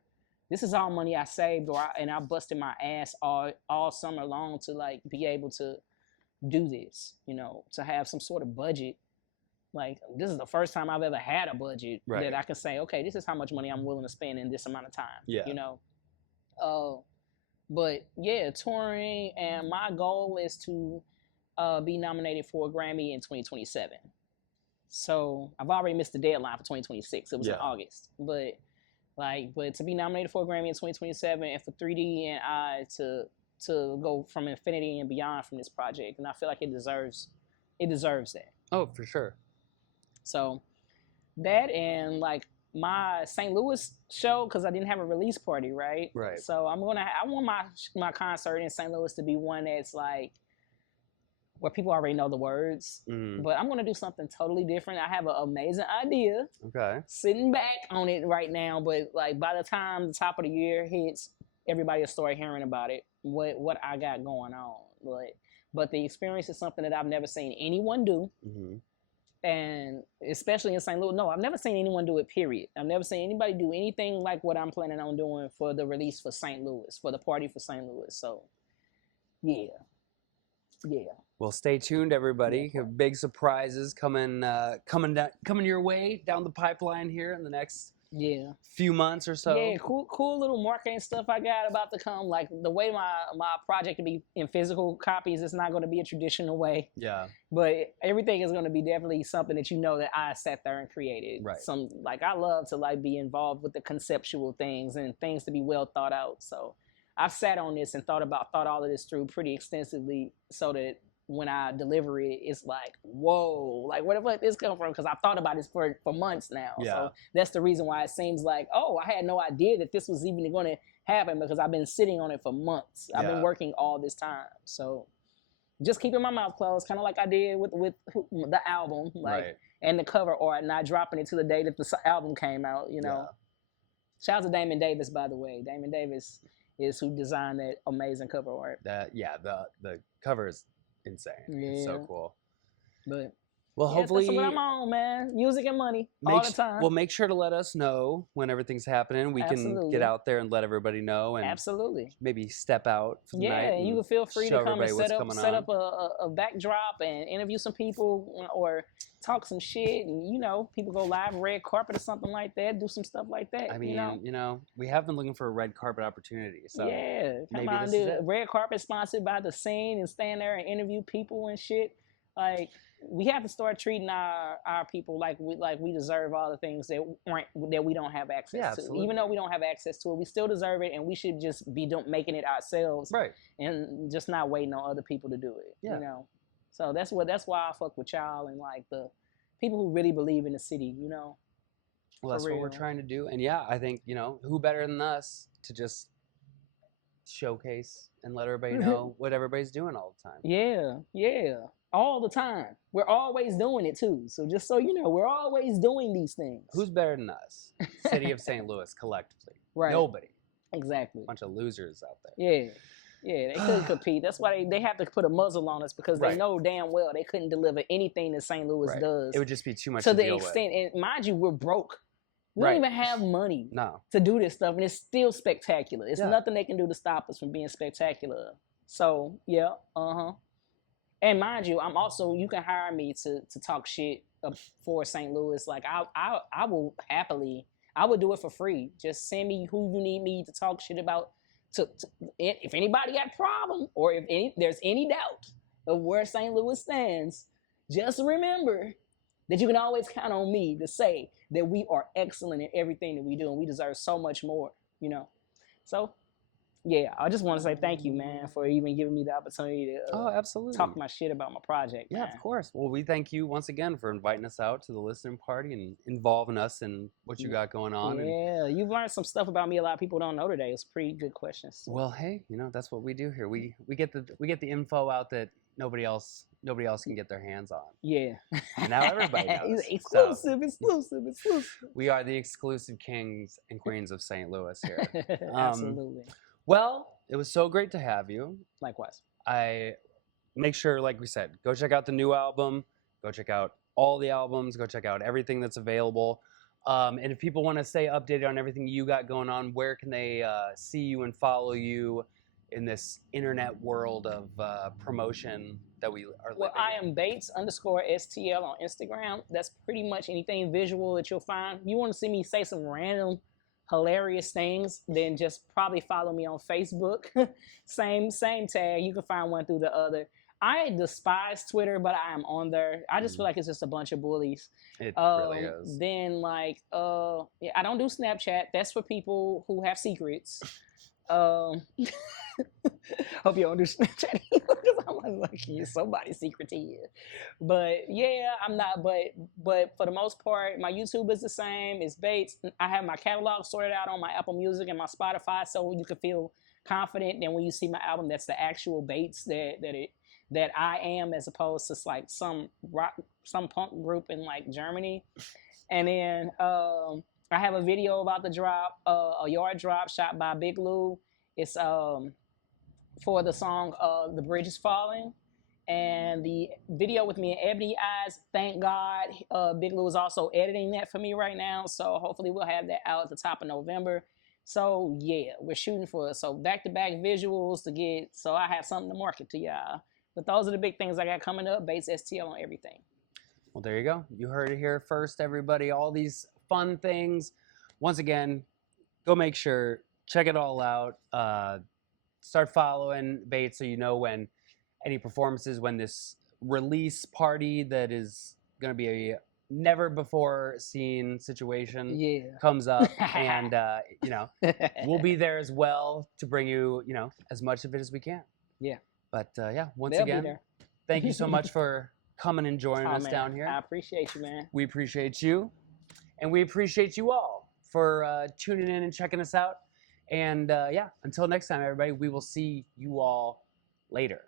This is all money I saved, and I busted my ass all summer long to like be able to do this, you know, to have some sort of budget. Like, this is the first time I've ever had a budget that I can say, okay, this is how much money I'm willing to spend in this amount of time, you know? But yeah, touring, and my goal is to be nominated for a Grammy in 2027. So I've already missed the deadline for 2026. It was in August, but to be nominated for a Grammy in 2027 and for 3D and I to to go from infinity and beyond from this project, and I feel like it deserves that. Oh, for sure. So that, and like my St. Louis show, because I didn't have a release party, right? Right. So I want my concert in St. Louis to be one that's like where people already know the words, but I'm gonna do something totally different. I have an amazing idea. Okay. Sitting back on it right now, but like by the time the top of the year hits, everybody will start hearing about it. What I got going on, but the experience is something that I've never seen anyone do. And especially in St. Louis, no, I've never seen anyone do it, period. I've never seen anybody do anything like what I'm planning on doing for the release for St. Louis, for the party for St. Louis. So, yeah. Well, stay tuned, everybody. Big surprises coming your way down the pipeline here in the next few months or so. Yeah, cool little marketing stuff I got about to come. Like the way my project to be in physical copies, it's not going to be a traditional way. Yeah. But everything is going to be definitely something that you know that I sat there and created. Right. I love to like be involved with the conceptual things and things to be well thought out. So I've sat on this and thought all of this through pretty extensively, so that when I deliver it, it's like, whoa, like where the fuck this come from? Because I've thought about this for months now. Yeah. So that's the reason why it seems like, oh, I had no idea that this was even going to happen, because I've been sitting on it for months. I've been working all this time. So just keeping my mouth closed, kind of like I did with the album, and the cover art, not dropping it to the day that the album came out, you know. Yeah. Shout out to Damon Davis, by the way. Damon Davis is who designed that amazing cover art. The cover is insane. Yeah. It's so cool. But well, hopefully that's what I'm on, man. Music and money all the time. Well, make sure to let us know when everything's happening. We can get out there and let everybody know, and maybe step out for the night. Yeah, and you can feel free to come and set up a backdrop and interview some people or talk some shit, and people go live, red carpet or something like that, do some stuff like that. I mean, we have been looking for a red carpet opportunity, so come on, dude. Red carpet sponsored by The Scene, and stand there and interview people and shit. Like, we have to start treating our people like we deserve all the things that we don't have access to. Absolutely. Even though we don't have access to it, we still deserve it, and we should just be making it ourselves, right? And just not waiting on other people to do it. So that's why I fuck with y'all and like the people who really believe in the city. Well, that's what we're trying to do, and I think who better than us to just showcase and let everybody know what everybody's doing all the time. Yeah. All the time. We're always doing it too. So just so you know, we're always doing these things. Who's better than us? City of St. Louis collectively. Right. Nobody. Exactly. Bunch of losers out there. Yeah, they couldn't compete. That's why they have to put a muzzle on us, because they know damn well they couldn't deliver anything that St. Louis does. It would just be too much to the extent, and mind you, we're broke. We don't even have money to do this stuff, and it's still spectacular. It's nothing they can do to stop us from being spectacular. So, and mind you, I'm also, you can hire me to talk shit for St. Louis. Like, I will happily, I would do it for free. Just send me who you need me to talk shit about. If anybody got a problem, or if there's any doubt of where St. Louis stands, just remember that you can always count on me to say that we are excellent in everything that we do, and we deserve so much more, So, I just want to say thank you, man, for even giving me the opportunity to absolutely talk my shit about my project. Yeah, man. Of course. Well, we thank you once again for inviting us out to the listening party and involving us in what you got going on. Yeah, you've learned some stuff about me a lot of people don't know today. It's pretty good questions. Well, hey, that's what we do here. We get the info out that nobody else can get their hands on. Yeah. And now everybody knows. Exclusive. We are the exclusive kings and queens of St. Louis here. Absolutely. Well, it was so great to have you. Likewise. I make sure, like we said, go check out the new album. Go check out all the albums. Go check out everything that's available. And if people want to stay updated on everything you got going on, where can they see you and follow you in this internet world of promotion that we are living Well, I am Bates_STL on Instagram. That's pretty much anything visual that you'll find. If you want to see me say some random hilarious things, then just probably follow me on Facebook. same tag. You can find one through the other. I despise Twitter, but I am on there. I just feel like it's just a bunch of bullies. It really is. Then I don't do Snapchat. That's for people who have secrets. Um, hope you understand that because I'm like, it's somebody's secret to you. But yeah, I'm not. But for the most part, my YouTube is the same. It's Bates. I have my catalog sorted out on my Apple Music and my Spotify, so you can feel confident. Then when you see my album, that's the actual Bates that I am, as opposed to like some rock, some punk group in like Germany. And then I have a video about the drop, a yard drop shot by Big Lou. It's for the song "The Bridge Is Falling," and the video with me and Ebony Eyes. Thank God, Big Lou is also editing that for me right now. So hopefully we'll have that out at the top of November. So yeah, we're shooting for so back-to-back visuals to get. So I have something to market to y'all. But those are the big things I got coming up. Bates STL on everything. Well, there you go. You heard it here first, everybody. All these fun things. Once again, go make sure, check it all out. Start following Bates so you know when any performances, when this release party that is going to be a never before seen situation comes up. And, you know, we'll be there as well to bring you, you know, as much of it as we can. Yeah. But yeah, once They'll again, thank you so much for coming and joining us down here. I appreciate you, man. We appreciate you. And we appreciate you all for tuning in and checking us out. And yeah, until next time, everybody, we will see you all later.